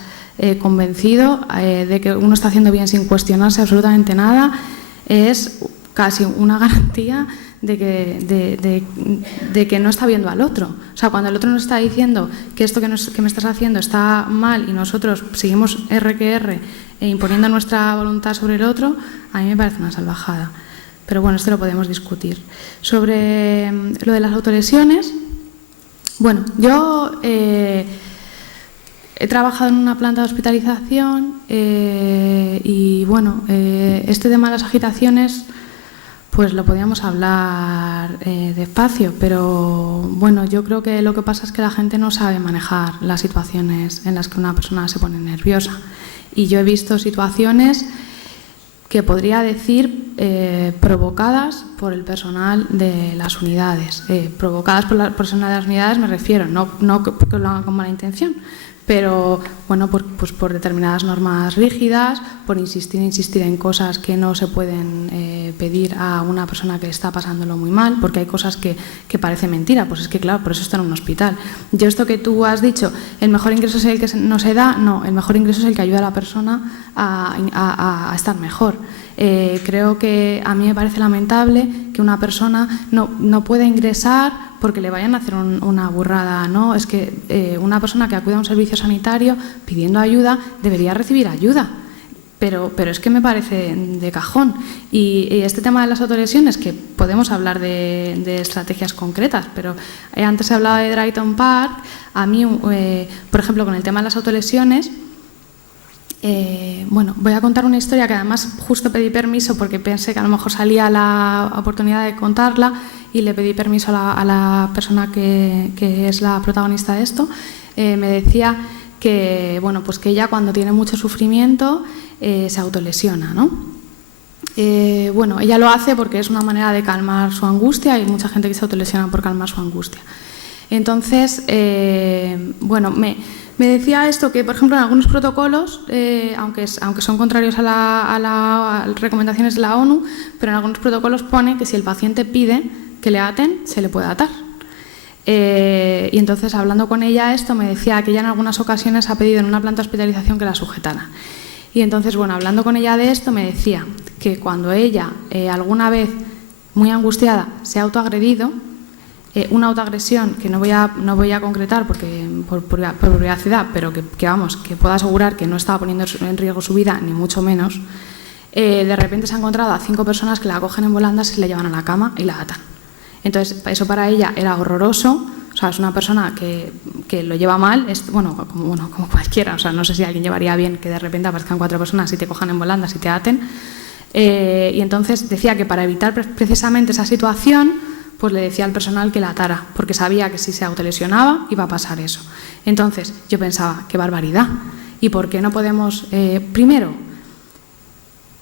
convencido de que uno está haciendo bien sin cuestionarse absolutamente nada es casi una garantía de que no está viendo al otro. O sea, cuando el otro nos está diciendo que esto que me estás haciendo está mal y nosotros seguimos R que R imponiendo nuestra voluntad sobre el otro, a mí me parece una salvajada. Pero bueno, esto lo podemos discutir. Sobre lo de las autolesiones, bueno, yo he trabajado en una planta de hospitalización y bueno, este tema de las agitaciones pues lo podíamos hablar despacio, pero bueno, yo creo que lo que pasa es que la gente no sabe manejar las situaciones en las que una persona se pone nerviosa. Y yo he visto situaciones que podría decir provocadas por el personal de las unidades. Provocadas por el personal de las unidades me refiero, no que lo hagan con mala intención, pero bueno, pues por determinadas normas rígidas, por insistir en cosas que no se pueden pedir a una persona que está pasándolo muy mal, porque hay cosas que parece mentira, pues es que claro, por eso está en un hospital. Yo esto que tú has dicho, el mejor ingreso es el que no se da, no, el mejor ingreso es el que ayuda a la persona a estar mejor. Creo que a mí me parece lamentable que una persona no pueda ingresar porque le vayan a hacer una burrada, ¿no? Es que una persona que acude a un servicio sanitario pidiendo ayuda debería recibir ayuda, pero es que me parece de cajón. Y este tema de las autolesiones, que podemos hablar de estrategias concretas, pero antes se hablaba de Drayton Park. A mí, por ejemplo, con el tema de las autolesiones, bueno, voy a contar una historia que además justo pedí permiso porque pensé que a lo mejor salía la oportunidad de contarla y le pedí permiso a la persona que es la protagonista de esto. Me decía que, bueno, pues que ella cuando tiene mucho sufrimiento se autolesiona, ¿no? Bueno, ella lo hace porque es una manera de calmar su angustia. Hay mucha gente que se autolesiona por calmar su angustia. Entonces, bueno, me decía esto, que por ejemplo en algunos protocolos, aunque son contrarios a las recomendaciones de la ONU, pero en algunos protocolos pone que si el paciente pide que le aten, se le puede atar. Y entonces, hablando con ella esto, me decía que ella en algunas ocasiones ha pedido en una planta de hospitalización que la sujetara. Y entonces, bueno, hablando con ella de esto, me decía que cuando ella alguna vez, muy angustiada, se ha autoagredido, una autoagresión que no voy a concretar porque por privacidad, pero que vamos, que puedo asegurar que no estaba poniendo en riesgo su vida, ni mucho menos, de repente se ha encontrado a 5 personas que la cogen en volandas y se la llevan a la cama y la atan. Entonces, eso para ella era horroroso. O sea, es una persona que lo lleva mal, como cualquiera. O sea, no sé si alguien llevaría bien que de repente aparezcan 4 personas y te cojan en volandas y te aten. Y entonces decía que para evitar precisamente esa situación, pues le decía al personal que la atara, porque sabía que si se autolesionaba iba a pasar eso. Entonces yo pensaba, qué barbaridad. ¿Y por qué no podemos? Primero,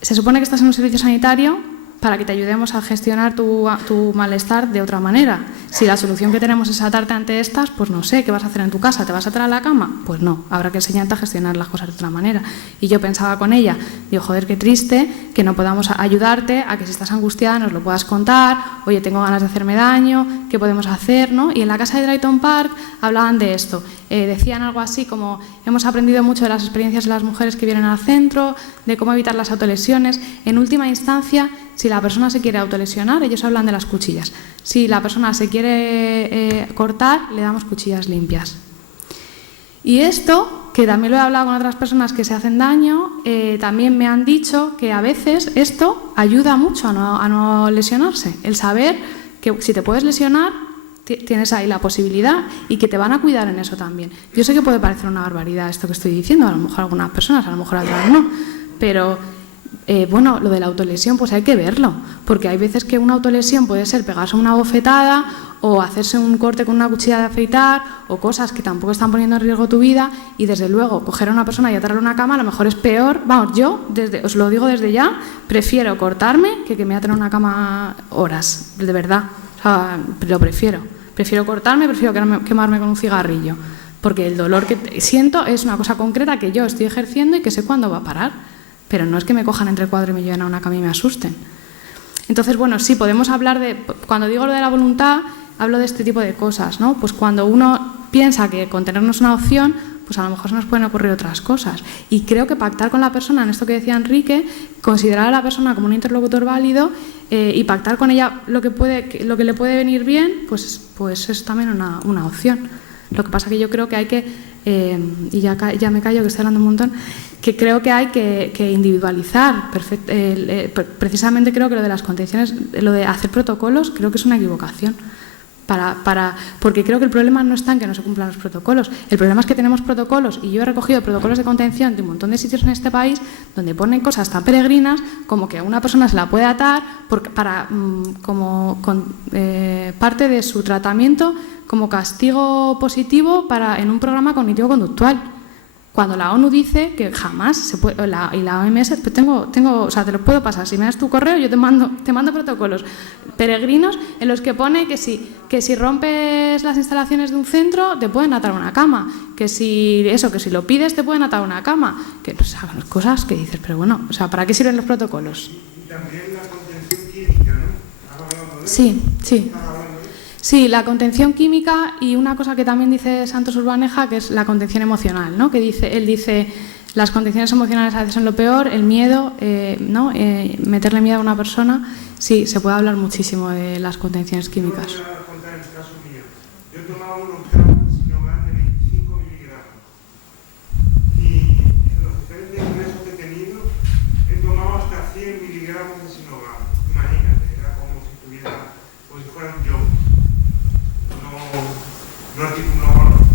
se supone que estás en un servicio sanitario para que te ayudemos a gestionar tu malestar de otra manera. Si la solución que tenemos es atarte ante estas, pues no sé, ¿qué vas a hacer en tu casa? ¿Te vas a atar a la cama? Pues no, habrá que enseñarte a gestionar las cosas de otra manera. Y yo pensaba con ella, digo, joder, qué triste que no podamos ayudarte a que si estás angustiada nos lo puedas contar, oye, tengo ganas de hacerme daño, ¿qué podemos hacer? ¿No? Y en la casa de Drayton Park hablaban de esto. Decían algo así como, hemos aprendido mucho de las experiencias de las mujeres que vienen al centro, de cómo evitar las autolesiones. En última instancia, si la persona se quiere autolesionar, ellos hablan de las cuchillas. Si la persona se quiere cortar, le damos cuchillas limpias. Y esto, que también lo he hablado con otras personas que se hacen daño, también me han dicho que a veces esto ayuda mucho a no lesionarse. El saber que si te puedes lesionar, tienes ahí la posibilidad y que te van a cuidar en eso también. Yo sé que puede parecer una barbaridad esto que estoy diciendo, a lo mejor a algunas personas, a lo mejor a otras no, pero bueno, lo de la autolesión pues hay que verlo, porque hay veces que una autolesión puede ser pegarse una bofetada o hacerse un corte con una cuchilla de afeitar o cosas que tampoco están poniendo en riesgo tu vida, y desde luego coger a una persona y atarle a una cama a lo mejor es peor. Vamos, yo os lo digo desde ya, prefiero cortarme que me aten a una cama horas, de verdad. O sea, lo prefiero cortarme, prefiero quemarme con un cigarrillo, porque el dolor que siento es una cosa concreta que yo estoy ejerciendo y que sé cuándo va a parar, pero no es que me cojan entre el cuadro y me lleven a una cama y me asusten. Entonces, bueno, sí, podemos hablar de, cuando digo lo de la voluntad, hablo de este tipo de cosas, ¿no? Pues cuando uno piensa que con tenernos una opción, pues a lo mejor se nos pueden ocurrir otras cosas. Y creo que pactar con la persona, en esto que decía Enrique, considerar a la persona como un interlocutor válido y pactar con ella lo que le puede venir bien, pues es también una opción. Lo que pasa que yo creo que hay que, y ya me callo que estoy hablando un montón, que creo que hay que individualizar. Precisamente creo que lo de las contenciones, lo de hacer protocolos, creo que es una equivocación. Porque creo que el problema no está en que no se cumplan los protocolos. El problema es que tenemos protocolos, y yo he recogido protocolos de contención de un montón de sitios en este país donde ponen cosas tan peregrinas como que a una persona se la puede atar como parte de su tratamiento como castigo positivo en un programa cognitivo-conductual. Cuando la ONU dice que jamás se puede, y la OMS, pues o sea, te los puedo pasar. Si me das tu correo, yo te mando protocolos peregrinos en los que pone que si rompes las instalaciones de un centro, te pueden atar a una cama. Que si lo pides, te pueden atar a una cama. Que o sea, cosas que dices, pero bueno, o sea, ¿para qué sirven los protocolos? Y también la contención química, ¿no? Sí. Sí, la contención química, y una cosa que también dice Santos Urbaneja, que es la contención emocional, ¿no? Él dice, las contenciones emocionales a veces son lo peor, el miedo, ¿no? Meterle miedo a una persona. Sí, se puede hablar muchísimo de las contenciones químicas. Yo voy a contar el caso mío. Yo he tomado unos gramos Sinogan de 25 miligramos. Y en los diferentes ingresos que he tenido, he tomado hasta 100 miligramos de Sinogan. Imagínate, era como si fuera un yo. No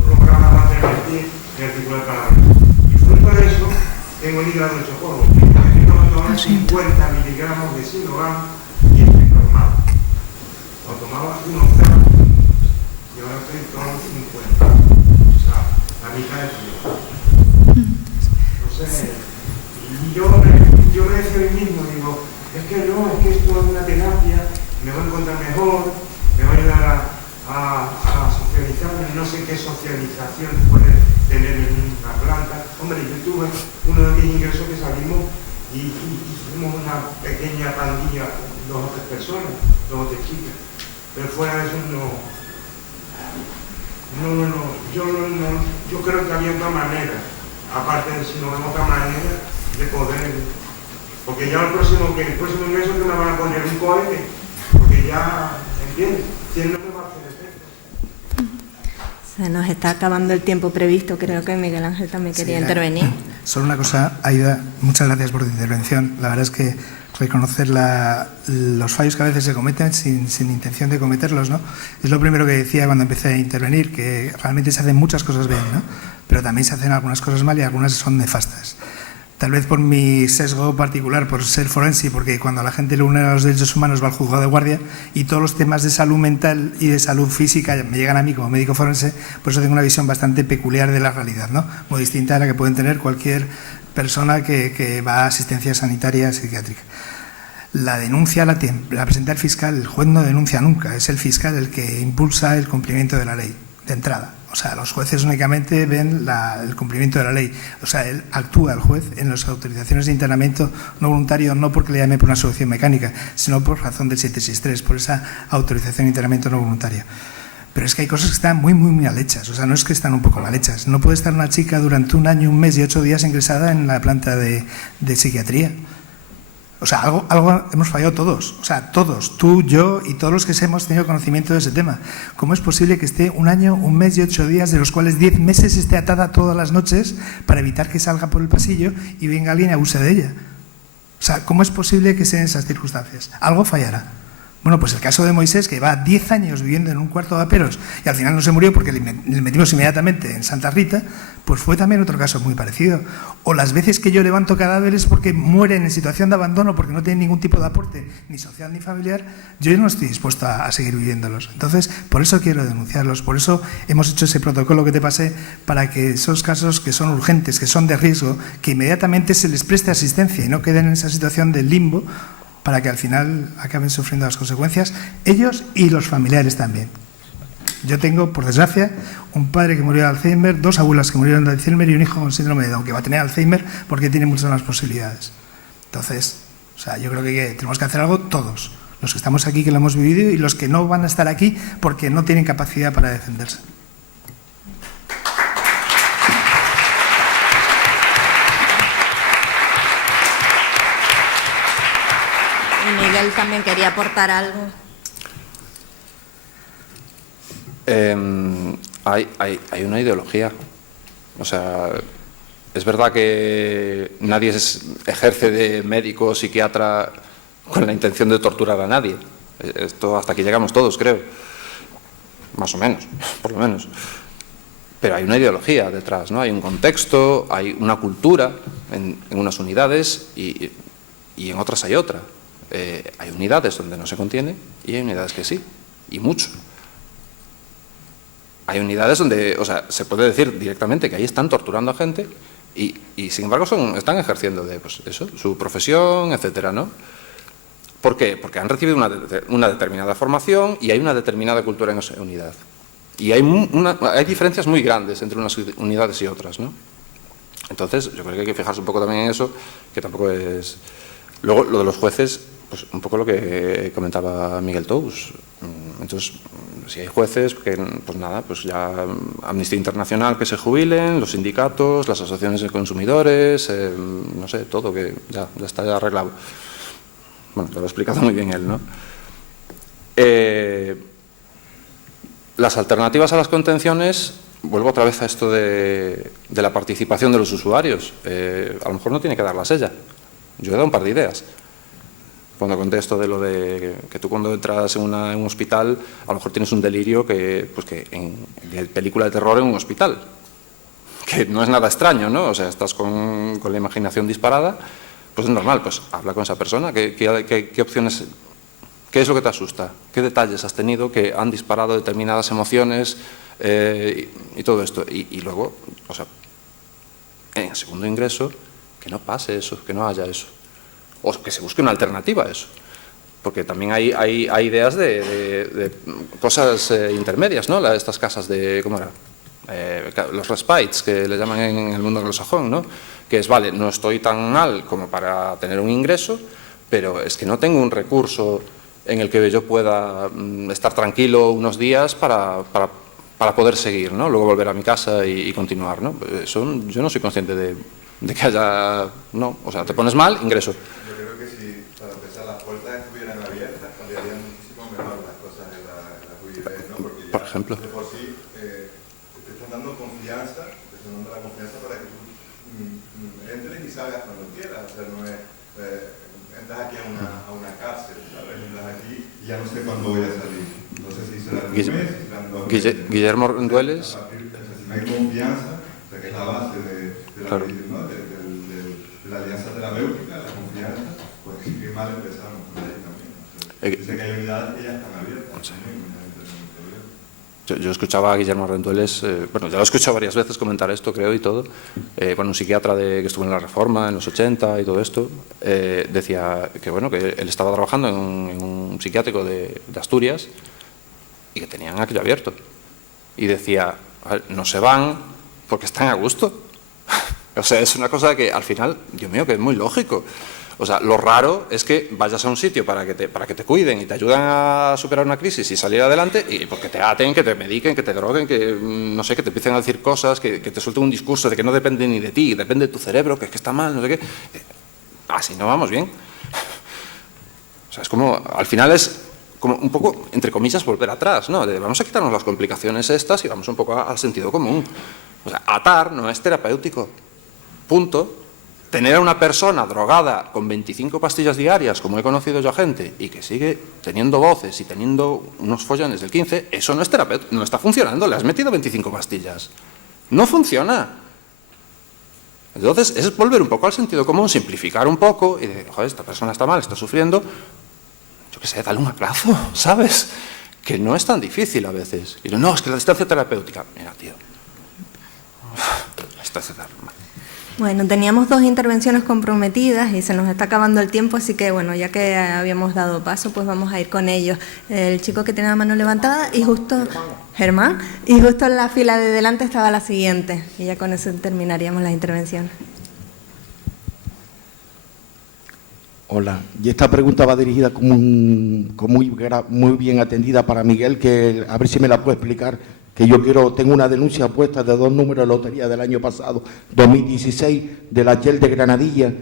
lograba mantener ni articular palabras. Y fruto de eso, tengo el hígado hecho polvo. He tomado 50 miligramos de Sinogan y estoy normal. Cuando tomaba unos gramos y ahora estoy tomando 50. O sea, la mitad de eso. No sé. Y yo me decía a mí mismo, digo, es que esto es una terapia, me va a encontrar mejor, me va a ayudar a socializar, no sé qué socialización puede tener en una planta. Hombre, yo tuve uno de mis ingresos que salimos y fuimos una pequeña pandilla, 2 o 3 personas, 2 o 3 chicas, pero fuera de eso yo creo que había otra manera, aparte de si no vemos otra manera de poder, porque ya el próximo ingreso que me van a poner un cohete, porque ya, ¿entiendes? Si él no me va a hacer efecto. Se nos está acabando el tiempo previsto, creo que Miguel Ángel también quería intervenir. Solo una cosa, Aida, muchas gracias por tu intervención. La verdad es que reconocer los fallos que a veces se cometen sin intención de cometerlos, ¿no? Es lo primero que decía cuando empecé a intervenir, que realmente se hacen muchas cosas bien, ¿no? Pero también se hacen algunas cosas mal y algunas son nefastas. Tal vez por mi sesgo particular, por ser forense, porque cuando la gente le une a los derechos humanos va al juzgado de guardia y todos los temas de salud mental y de salud física me llegan a mí como médico forense, por eso tengo una visión bastante peculiar de la realidad, ¿no? Muy distinta a la que pueden tener cualquier persona que va a asistencia sanitaria psiquiátrica. La denuncia la presenta el fiscal, el juez no denuncia nunca, es el fiscal el que impulsa el cumplimiento de la ley, de entrada. O sea, los jueces únicamente ven el cumplimiento de la ley. O sea, él actúa, el juez, en las autorizaciones de internamiento no voluntario, no porque le llame por una solución mecánica, sino por razón del 763, por esa autorización de internamiento no voluntaria. Pero es que hay cosas que están muy, muy mal hechas. O sea, no es que están un poco mal hechas. No puede estar una chica durante 1 año, 1 mes y 8 días ingresada en la planta de psiquiatría. O sea, algo hemos fallado todos. O sea, todos. Tú, yo y todos los que hemos tenido conocimiento de ese tema. ¿Cómo es posible que esté 1 año, 1 mes y 8 días, de los cuales 10 meses esté atada todas las noches para evitar que salga por el pasillo y venga alguien y abuse de ella? O sea, ¿cómo es posible que sean esas circunstancias? Algo fallará. Bueno, pues el caso de Moisés, que lleva 10 años viviendo en un cuarto de aperos y al final no se murió porque le metimos inmediatamente en Santa Rita, pues fue también otro caso muy parecido. O las veces que yo levanto cadáveres porque mueren en situación de abandono, porque no tienen ningún tipo de aporte, ni social ni familiar, yo no estoy dispuesto a seguir viviéndolos. Entonces, por eso quiero denunciarlos, por eso hemos hecho ese protocolo que te pasé, para que esos casos que son urgentes, que son de riesgo, que inmediatamente se les preste asistencia y no queden en esa situación de limbo, para que al final acaben sufriendo las consecuencias, ellos y los familiares también. Yo tengo, por desgracia, un padre que murió de Alzheimer, 2 abuelas que murieron de Alzheimer y un hijo con síndrome de Down, que va a tener Alzheimer porque tiene muchas más posibilidades. Entonces, o sea, yo creo que tenemos que hacer algo todos, los que estamos aquí, que lo hemos vivido, y los que no van a estar aquí porque no tienen capacidad para defenderse. Miguel también quería aportar algo. Hay una ideología. O sea, es verdad que nadie ejerce de médico o psiquiatra con la intención de torturar a nadie. Esto hasta aquí llegamos todos, creo. Más o menos, por lo menos. Pero hay una ideología detrás, ¿no? Hay un contexto, hay una cultura en unas unidades y en otras hay otra. Hay unidades donde no se contiene y hay unidades que sí, y mucho. Hay unidades donde, o sea, se puede decir directamente que ahí están torturando a gente y sin embargo están ejerciendo de, pues, eso, su profesión, etcétera, ¿no? ¿Por qué? Porque han recibido una determinada formación y hay una determinada cultura en esa unidad. Y hay diferencias muy grandes entre unas unidades y otras, ¿no? Entonces, yo creo que hay que fijarse un poco también en eso, que tampoco es... Luego, lo de los jueces, pues un poco lo que comentaba Miguel Tous. Entonces, si hay jueces, pues nada, pues ya Amnistía Internacional que se jubilen, los sindicatos, las asociaciones de consumidores, no sé, todo, que ya está arreglado. Bueno, lo ha explicado muy bien él, ¿no? Las alternativas a las contenciones, vuelvo otra vez a esto de la participación de los usuarios. A lo mejor no tiene que darlas ella. Yo he dado un par de ideas. Cuando conté esto de lo de que tú cuando entras en un hospital, a lo mejor tienes un delirio que de película de terror en un hospital. Que no es nada extraño, ¿no? O sea, estás con la imaginación disparada, pues es normal, pues habla con esa persona. ¿Qué opciones, qué es lo que te asusta? ¿Qué detalles has tenido que han disparado determinadas emociones y todo esto? Y luego, o sea, en el segundo ingreso, que no pase eso, que no haya eso. O que se busque una alternativa a eso. Porque también hay ideas de cosas intermedias, ¿no? Estas casas de, ¿cómo era? Los respites, que le llaman en el mundo anglosajón, ¿no? Que es, vale, no estoy tan mal como para tener un ingreso, pero es que no tengo un recurso en el que yo pueda estar tranquilo unos días para poder seguir, ¿no? Luego volver a mi casa y continuar, ¿no? Eso, yo no soy consciente de que haya... No, o sea, te pones mal, ingreso. Yo creo que si, para empezar, las puertas estuvieran abiertas, cambiarían muchísimo mejor las cosas en la jubilación, ¿no? Porque ya, por ejemplo, de por sí, te están dando confianza, te están dando la confianza para que tú entres y salgas cuando quieras. O sea, no es... entras aquí a una cárcel, ¿sabes? Entras aquí y ya no sé cuándo voy a salir. Entonces, si será un mes, si serán 2 meses... Guillermo Rendueles... Si no hay confianza, o sea, que es la base de la la alianza terapéutica, la confianza, pues qué mal empezamos por ahí también. O sea, sé que hay unidades que ya están abiertas. Yo escuchaba a Guillermo Rendueles, bueno, ya lo he escuchado varias veces comentar esto, creo, y todo. Bueno, un psiquiatra que estuvo en la Reforma en los 80 y todo esto, decía que, bueno, que él estaba trabajando en un psiquiátrico de Asturias y que tenían aquello abierto. Y decía, no se van porque están a gusto. O sea, es una cosa que al final, Dios mío, que es muy lógico. O sea, lo raro es que vayas a un sitio para que te cuiden y te ayuden a superar una crisis y salir adelante, y porque te aten, que te mediquen, que te droguen, que no sé, que te empiecen a decir cosas, que te suelten un discurso de que no depende ni de ti, depende de tu cerebro, que es que está mal, no sé qué. Así no vamos bien. O sea, es como, al final es como un poco, entre comillas, volver atrás, ¿no? Vamos a quitarnos las complicaciones estas y vamos un poco al sentido común. O sea, atar no es terapéutico. Punto. Tener a una persona drogada con 25 pastillas diarias, como he conocido yo a gente, y que sigue teniendo voces y teniendo unos follones del 15, eso no es terapéutico, no está funcionando, le has metido 25 pastillas. No funciona. Entonces, es volver un poco al sentido común, simplificar un poco, y decir, joder, esta persona está mal, está sufriendo, yo qué sé, dale un abrazo, ¿sabes? Que no es tan difícil a veces. Y no, es que la distancia terapéutica, mira, tío, distancia terapéutica. Bueno, teníamos 2 intervenciones comprometidas y se nos está acabando el tiempo, así que bueno, ya que habíamos dado paso, pues vamos a ir con ellos. El chico que tenía la mano levantada y justo, Germán, y justo en la fila de delante estaba la siguiente, y ya con eso terminaríamos las intervenciones. Hola, y esta pregunta va dirigida muy bien atendida para Miguel, que a ver si me la puede explicar, que tengo una denuncia puesta de 2 números de lotería del año pasado, 2016, de la Shell de Granadilla,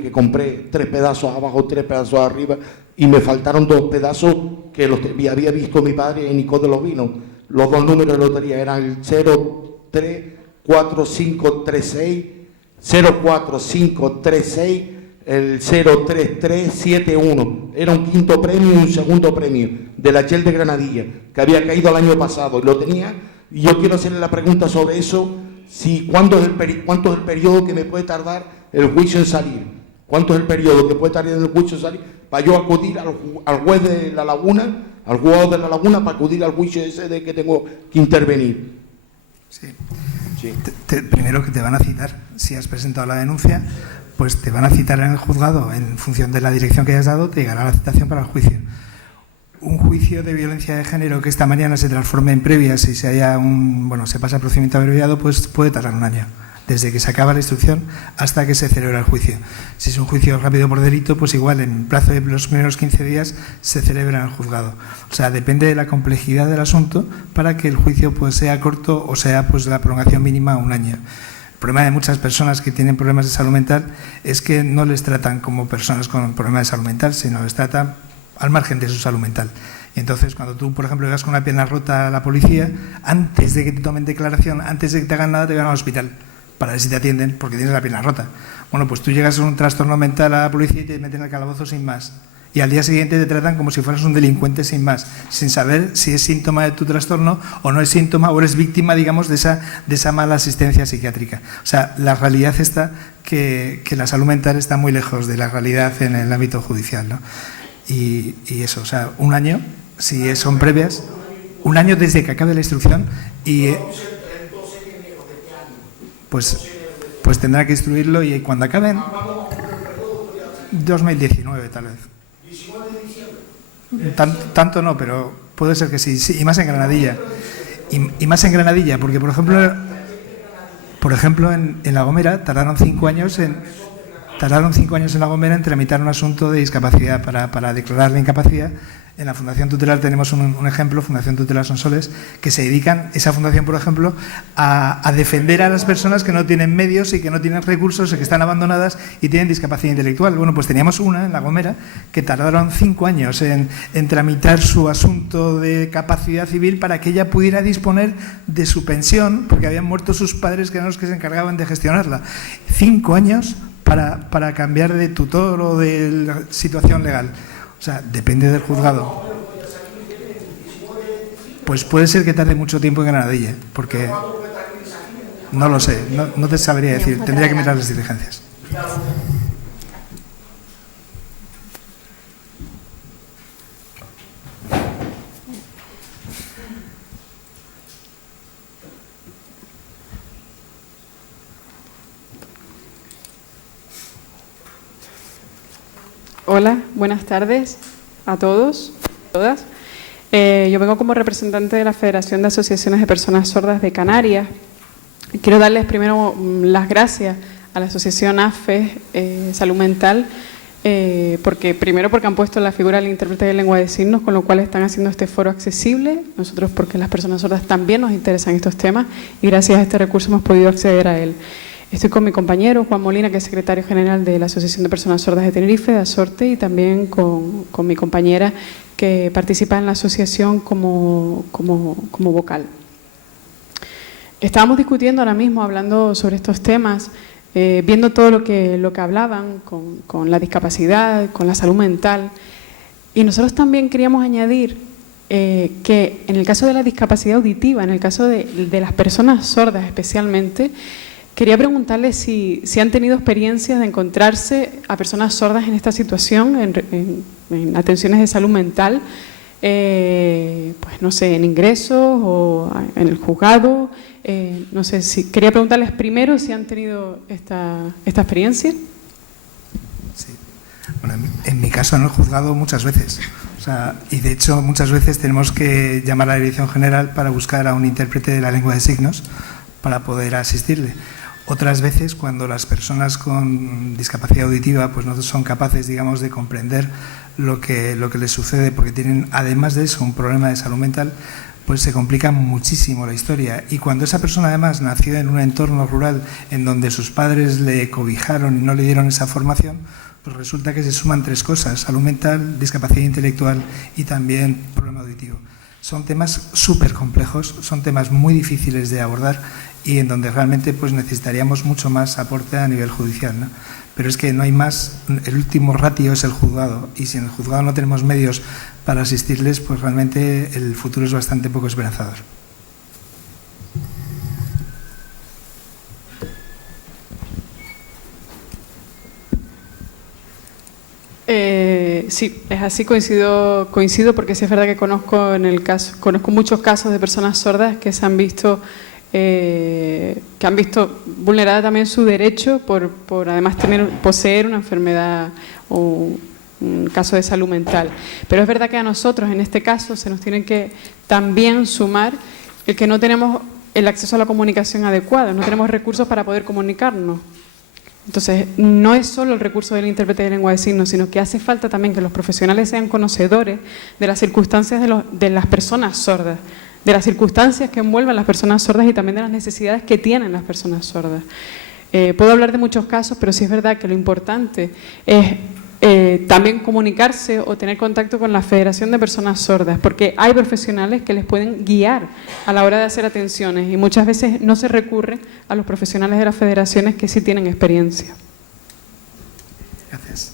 que compré 3 pedazos abajo, 3 pedazos arriba, y me faltaron 2 pedazos que los había visto mi padre en Icó de los Vinos. Los 2 números de lotería eran el 034536, 04536, el 03371, era un 5.º premio y un 2.º premio de la Shell de Granadilla, que había caído el año pasado y lo tenía, y yo quiero hacerle la pregunta sobre eso, ¿cuánto es el periodo que me puede tardar el juicio en salir? ¿Cuánto es el periodo que puede tardar el juicio en salir para yo acudir al juez de La Laguna, al juzgado de La Laguna, para acudir al juicio ese de que tengo que intervenir? Sí. Primero que te van a citar, si has presentado la denuncia, pues te van a citar en el juzgado, en función de la dirección que hayas dado, te llegará la citación para el juicio. Un juicio de violencia de género que esta mañana se transforme en previa, si se pasa el procedimiento abreviado, pues puede tardar 1 año, desde que se acaba la instrucción hasta que se celebra el juicio. Si es un juicio rápido por delito, pues igual en plazo de los primeros 15 días se celebra en el juzgado. O sea, depende de la complejidad del asunto para que el juicio pues sea corto o sea pues la prolongación mínima a 1 año. El problema de muchas personas que tienen problemas de salud mental es que no les tratan como personas con problemas de salud mental, sino les tratan al margen de su salud mental. Y entonces, cuando tú, por ejemplo, llegas con una pierna rota a la policía, antes de que te tomen declaración, antes de que te hagan nada, te van al hospital para ver si te atienden porque tienes la pierna rota. Bueno, pues tú llegas con un trastorno mental a la policía y te meten al calabozo sin más. Y al día siguiente te tratan como si fueras un delincuente sin más, sin saber si es síntoma de tu trastorno o no es síntoma, o eres víctima, digamos, de esa mala asistencia psiquiátrica. O sea, la realidad está que la salud mental está muy lejos de la realidad en el ámbito judicial, ¿no? Y eso, o sea, 1 año, si son previas, 1 año desde que acabe la instrucción, y pues tendrá que instruirlo, y cuando acaben, 2019 tal vez. Tanto no, pero puede ser que sí, y más en Granadilla. Y más en Granadilla, porque por ejemplo en La Gomera tardaron 5 años en La Gomera en tramitar un asunto de discapacidad para declarar la incapacidad. En la Fundación Tutelar tenemos un ejemplo, Fundación Tutelar Sonsoles, que se dedican, esa fundación, por ejemplo, a defender a las personas que no tienen medios y que no tienen recursos y que están abandonadas y tienen discapacidad intelectual. Bueno, pues teníamos una en La Gomera que tardaron 5 años en tramitar su asunto de capacidad civil para que ella pudiera disponer de su pensión, porque habían muerto sus padres, que eran los que se encargaban de gestionarla. 5 años para cambiar de tutor o de la situación legal. O sea, depende del juzgado. Pues puede ser que tarde mucho tiempo en Granadilla, porque no lo sé, no te sabría decir, tendría que mirar las diligencias. Hola, buenas tardes a todos, todas. Yo vengo como representante de la Federación de Asociaciones de Personas Sordas de Canarias. Quiero darles primero las gracias a la Asociación AFE Salud Mental, porque han puesto la figura del intérprete de lengua de signos, con lo cual están haciendo este foro accesible. Nosotros, porque las personas sordas también nos interesan estos temas, y gracias a este recurso hemos podido acceder a él. Estoy con mi compañero Juan Molina, que es secretario general de la Asociación de Personas Sordas de Tenerife, de Asorte, y también con mi compañera que participa en la asociación como vocal. Estábamos discutiendo ahora mismo, hablando sobre estos temas, viendo todo lo que hablaban con la discapacidad, con la salud mental, y nosotros también queríamos añadir que en el caso de la discapacidad auditiva, en el caso de las personas sordas especialmente, quería preguntarles si han tenido experiencias de encontrarse a personas sordas en esta situación, en atenciones de salud mental, pues no sé, en ingresos o en el juzgado. No sé, quería preguntarles primero si han tenido esta experiencia. Sí. Bueno, en mi caso en el juzgado muchas veces. Y de hecho muchas veces tenemos que llamar a la Dirección General para buscar a un intérprete de la lengua de signos para poder asistirle. Otras veces, cuando las personas con discapacidad auditiva pues no son capaces, digamos, de comprender lo que les sucede, porque tienen, además de eso, un problema de salud mental, pues se complica muchísimo la historia. Y cuando esa persona además nació en un entorno rural en donde sus padres le cobijaron y no le dieron esa formación, pues resulta que se suman tres cosas: salud mental, discapacidad intelectual y también problema auditivo. Son temas súper complejos, son temas muy difíciles de abordar y en donde realmente pues necesitaríamos mucho más aporte a nivel judicial, ¿no? Pero es que no hay más, el último ratio es el juzgado, y si en el juzgado no tenemos medios para asistirles, pues realmente el futuro es bastante poco esperanzador. Sí, es así, coincido porque sí es verdad que conozco muchos casos de personas sordas que se han visto vulnerada también su derecho por además poseer una enfermedad o un caso de salud mental. Pero es verdad que a nosotros en este caso se nos tiene que también sumar el que no tenemos el acceso a la comunicación adecuada, no tenemos recursos para poder comunicarnos. Entonces, no es solo el recurso del intérprete de lengua de signos, sino que hace falta también que los profesionales sean conocedores de las circunstancias de las personas sordas, de las circunstancias que envuelven a las personas sordas y también de las necesidades que tienen las personas sordas. Puedo hablar de muchos casos, pero sí es verdad que lo importante es también comunicarse o tener contacto con la Federación de Personas Sordas, porque hay profesionales que les pueden guiar a la hora de hacer atenciones y muchas veces no se recurre a los profesionales de las federaciones que sí tienen experiencia. Gracias.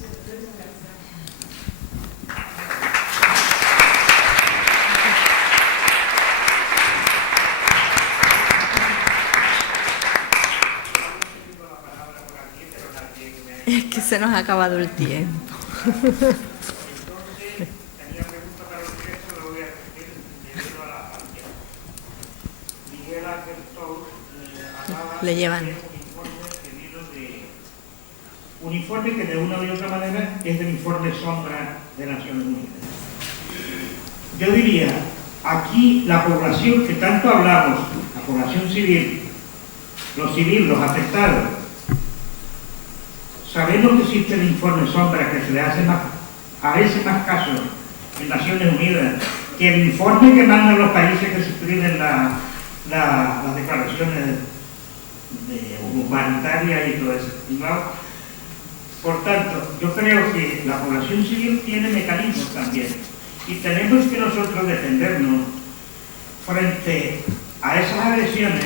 Es que se nos ha acabado el tiempo. Le llevan. Un informe que de una u otra manera es el informe sombra de Naciones Unidas. Yo diría, aquí la población que tanto hablamos, la población civil, los afectados, sabemos que existe el informe sombra que se le hace a veces más caso en Naciones Unidas que el informe que mandan los países que suscriben las declaraciones humanitarias y todo eso. Por tanto, yo creo que la población civil tiene mecanismos también y tenemos que nosotros defendernos frente a esas agresiones.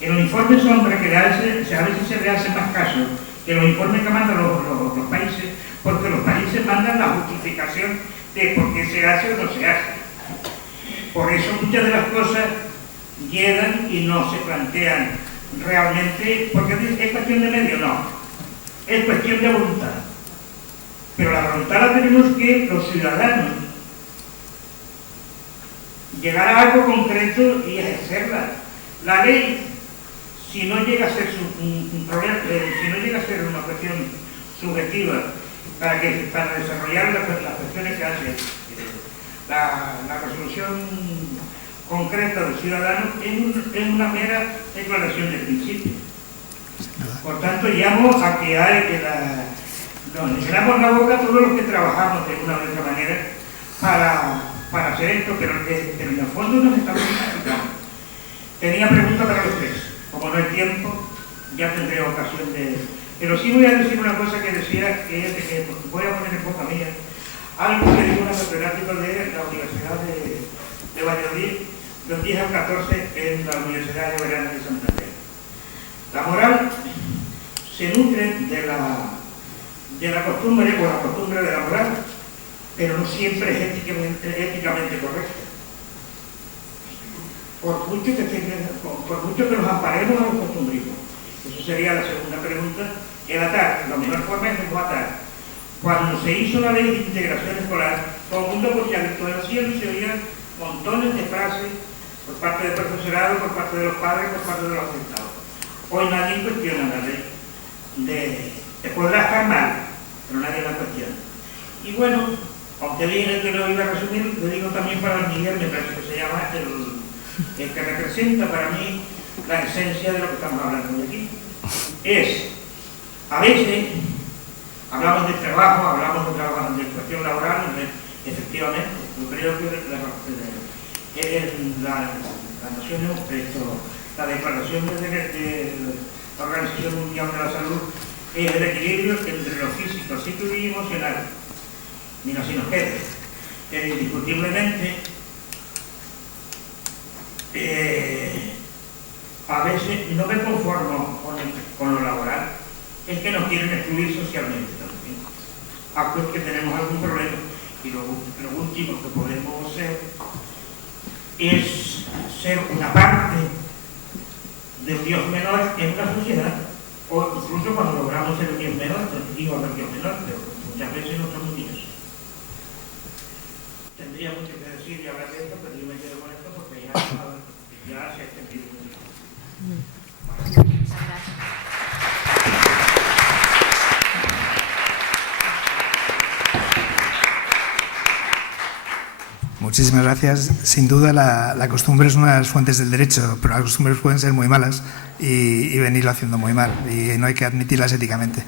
El informe sombra que a veces se le hace más caso que los informes que mandan los países, porque los países mandan la justificación de por qué se hace o no se hace. Por eso muchas de las cosas llegan y no se plantean realmente, porque es cuestión de medio, no, es cuestión de voluntad. Pero la voluntad la tenemos que los ciudadanos llegar a algo concreto y ejercerla. La ley, si no llega a ser un problema, si no llega a ser una cuestión subjetiva para desarrollar las cuestiones que hace la resolución concreta del ciudadano es una mera declaración de principio. Por tanto, llamo a que nos llenamos la boca todos los que trabajamos de una u otra manera para hacer esto, pero en el fondo nos estamos necesitando. Tenía preguntas para los tres. Como no hay tiempo, ya tendré ocasión de... Pero sí voy a decir una cosa que decía, que voy a poner en boca mía, algo que dijo una catedrática de la Universidad de Valladolid, del 10 al 14 en la Universidad de Verano de Santander. La moral se nutre de la costumbre, o la costumbre de la moral, pero no siempre es éticamente correcta. Por mucho que nos amparemos a los costumbrismos. Eso sería la segunda pregunta. El atar, la mejor forma es no atar. Cuando se hizo la ley de integración escolar, todo el mundo porque todo el cielo se oían montones de frases por parte del profesorado, por parte de los padres, por parte de los afectados. Hoy nadie cuestiona la ley. Te podrá estar mal, pero nadie la cuestiona. Y bueno, aunque dije que lo iba a resumir, le digo también para Miguel, me parece que se llama el que representa para mí la esencia de lo que estamos hablando de aquí. A veces, hablamos de trabajo, de cuestión laboral, efectivamente, yo creo que la declaración de la Organización Mundial de la Salud es el equilibrio entre lo físico, psíquico y emocional. Mira, si nos queda, indiscutiblemente, a veces no me conformo con lo laboral, es que nos quieren excluir socialmente también. Aunque es que tenemos algún problema, y lo último que podemos hacer es ser una parte de un Dios menor en una sociedad, o incluso cuando logramos ser un Dios menor, digo a Dios menor, pero muchas veces no somos ni eso. Tendría mucho que decir y hablar de esto, pero yo me quedo con esto porque ya se ha extendido mucho. Muchas gracias. Muchísimas gracias. Sin duda la costumbre es una de las fuentes del derecho, pero las costumbres pueden ser muy malas y venirlo haciendo muy mal y no hay que admitirlas éticamente.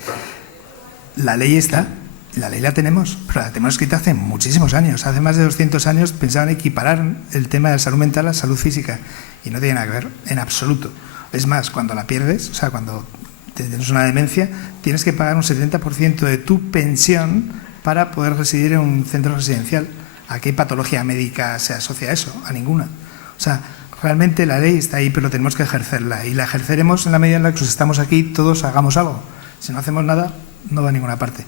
La ley está, la ley la tenemos, pero la tenemos escrita hace muchísimos años. Hace más de 200 años pensaban equiparar el tema de la salud mental a la salud física y no tiene nada que ver en absoluto. Es más, cuando la pierdes, o sea, cuando tienes una demencia, tienes que pagar un 70% de tu pensión para poder residir en un centro residencial. ¿A qué patología médica se asocia eso? A ninguna. O sea, realmente la ley está ahí, pero tenemos que ejercerla. Y la ejerceremos en la medida en la que estamos aquí, todos hagamos algo. Si no hacemos nada, no va a ninguna parte.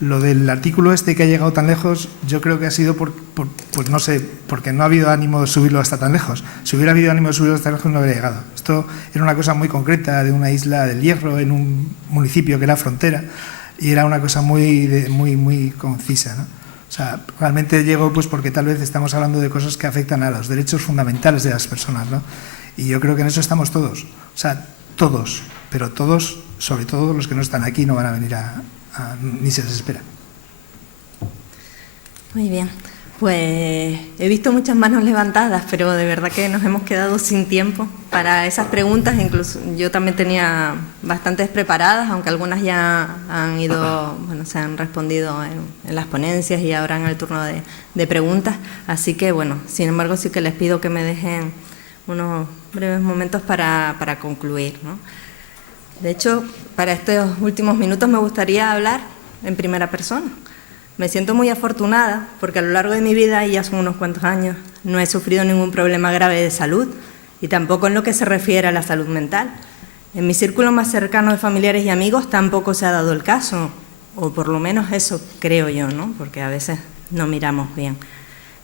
Lo del artículo este que ha llegado tan lejos, yo creo que ha sido pues no sé, porque no ha habido ánimo de subirlo hasta tan lejos. Si hubiera habido ánimo de subirlo hasta tan lejos, no habría llegado. Esto era una cosa muy concreta de una isla del Hierro, en un municipio que era frontera, y era una cosa muy concisa, ¿no? O sea, realmente llegó pues porque tal vez estamos hablando de cosas que afectan a los derechos fundamentales de las personas, ¿no? Y yo creo que en eso estamos todos. O sea, todos, pero todos, sobre todo los que no están aquí, no van a venir ni se les espera. Muy bien. Pues he visto muchas manos levantadas, pero de verdad que nos hemos quedado sin tiempo para esas preguntas. Incluso yo también tenía bastantes preparadas, aunque algunas ya han ido, bueno, se han respondido en las ponencias y ahora en el turno de preguntas. Así que, bueno, sin embargo, sí que les pido que me dejen unos breves momentos para concluir, ¿no? De hecho, para estos últimos minutos me gustaría hablar en primera persona. Me siento muy afortunada porque a lo largo de mi vida, y ya son unos cuantos años, no he sufrido ningún problema grave de salud y tampoco en lo que se refiere a la salud mental. En mi círculo más cercano de familiares y amigos tampoco se ha dado el caso, o por lo menos eso creo yo, ¿no? Porque a veces no miramos bien.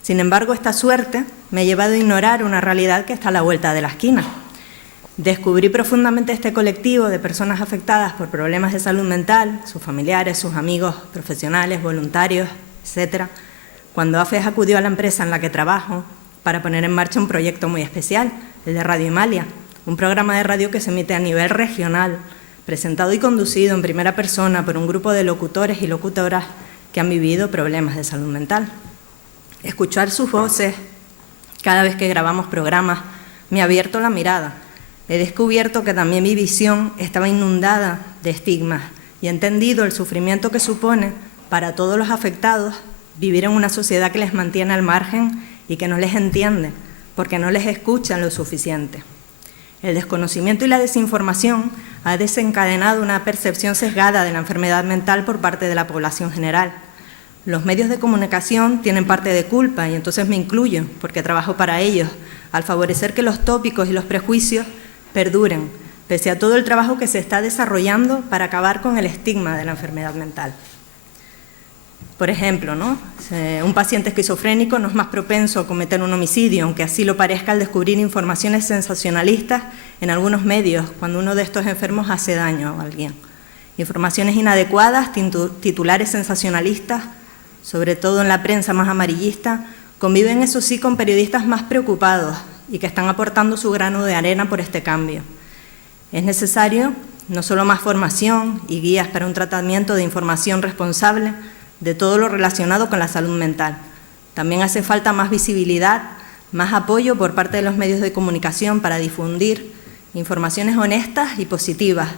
Sin embargo, esta suerte me ha llevado a ignorar una realidad que está a la vuelta de la esquina. Descubrí profundamente este colectivo de personas afectadas por problemas de salud mental, sus familiares, sus amigos, profesionales, voluntarios, etc., cuando AFES acudió a la empresa en la que trabajo para poner en marcha un proyecto muy especial, el de Radio Himalaya, un programa de radio que se emite a nivel regional presentado y conducido en primera persona por un grupo de locutores y locutoras que han vivido problemas de salud mental. Escuchar sus voces cada vez que grabamos programas me ha abierto la mirada. He descubierto que también mi visión estaba inundada de estigmas y he entendido el sufrimiento que supone para todos los afectados vivir en una sociedad que les mantiene al margen y que no les entiende, porque no les escuchan lo suficiente. El desconocimiento y la desinformación ha desencadenado una percepción sesgada de la enfermedad mental por parte de la población general. Los medios de comunicación tienen parte de culpa y entonces me incluyo, porque trabajo para ellos, al favorecer que los tópicos y los prejuicios perduren, pese a todo el trabajo que se está desarrollando para acabar con el estigma de la enfermedad mental. Por ejemplo, un paciente esquizofrénico no es más propenso a cometer un homicidio, aunque así lo parezca al descubrir informaciones sensacionalistas en algunos medios cuando uno de estos enfermos hace daño a alguien. Informaciones inadecuadas, titulares sensacionalistas, sobre todo en la prensa más amarillista, conviven eso sí con periodistas más preocupados y que están aportando su grano de arena por este cambio. Es necesario no solo más formación y guías para un tratamiento de información responsable de todo lo relacionado con la salud mental. También hace falta más visibilidad, más apoyo por parte de los medios de comunicación para difundir informaciones honestas y positivas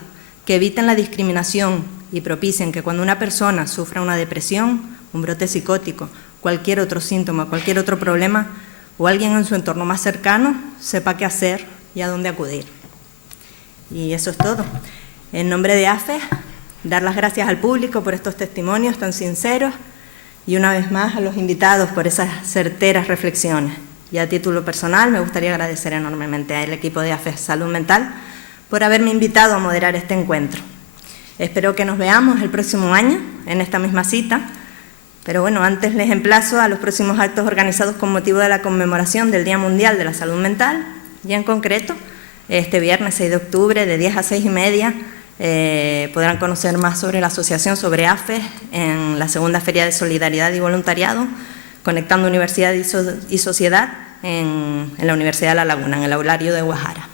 que eviten la discriminación y propicien que cuando una persona sufra una depresión, un brote psicótico, cualquier otro síntoma, cualquier otro problema, o alguien en su entorno más cercano sepa qué hacer y a dónde acudir. Y eso es todo. En nombre de AFES, dar las gracias al público por estos testimonios tan sinceros y una vez más a los invitados por esas certeras reflexiones. Y a título personal me gustaría agradecer enormemente al equipo de AFES Salud Mental por haberme invitado a moderar este encuentro. Espero que nos veamos el próximo año en esta misma cita, pero bueno, antes les emplazo a los próximos actos organizados con motivo de la conmemoración del Día Mundial de la Salud Mental y en concreto este viernes 6 de octubre de 10 a 6:30 podrán conocer más sobre la asociación, sobre AFES, en la segunda Feria de Solidaridad y Voluntariado, Conectando Universidad y Sociedad en la Universidad de La Laguna, en el aulario de Guajara.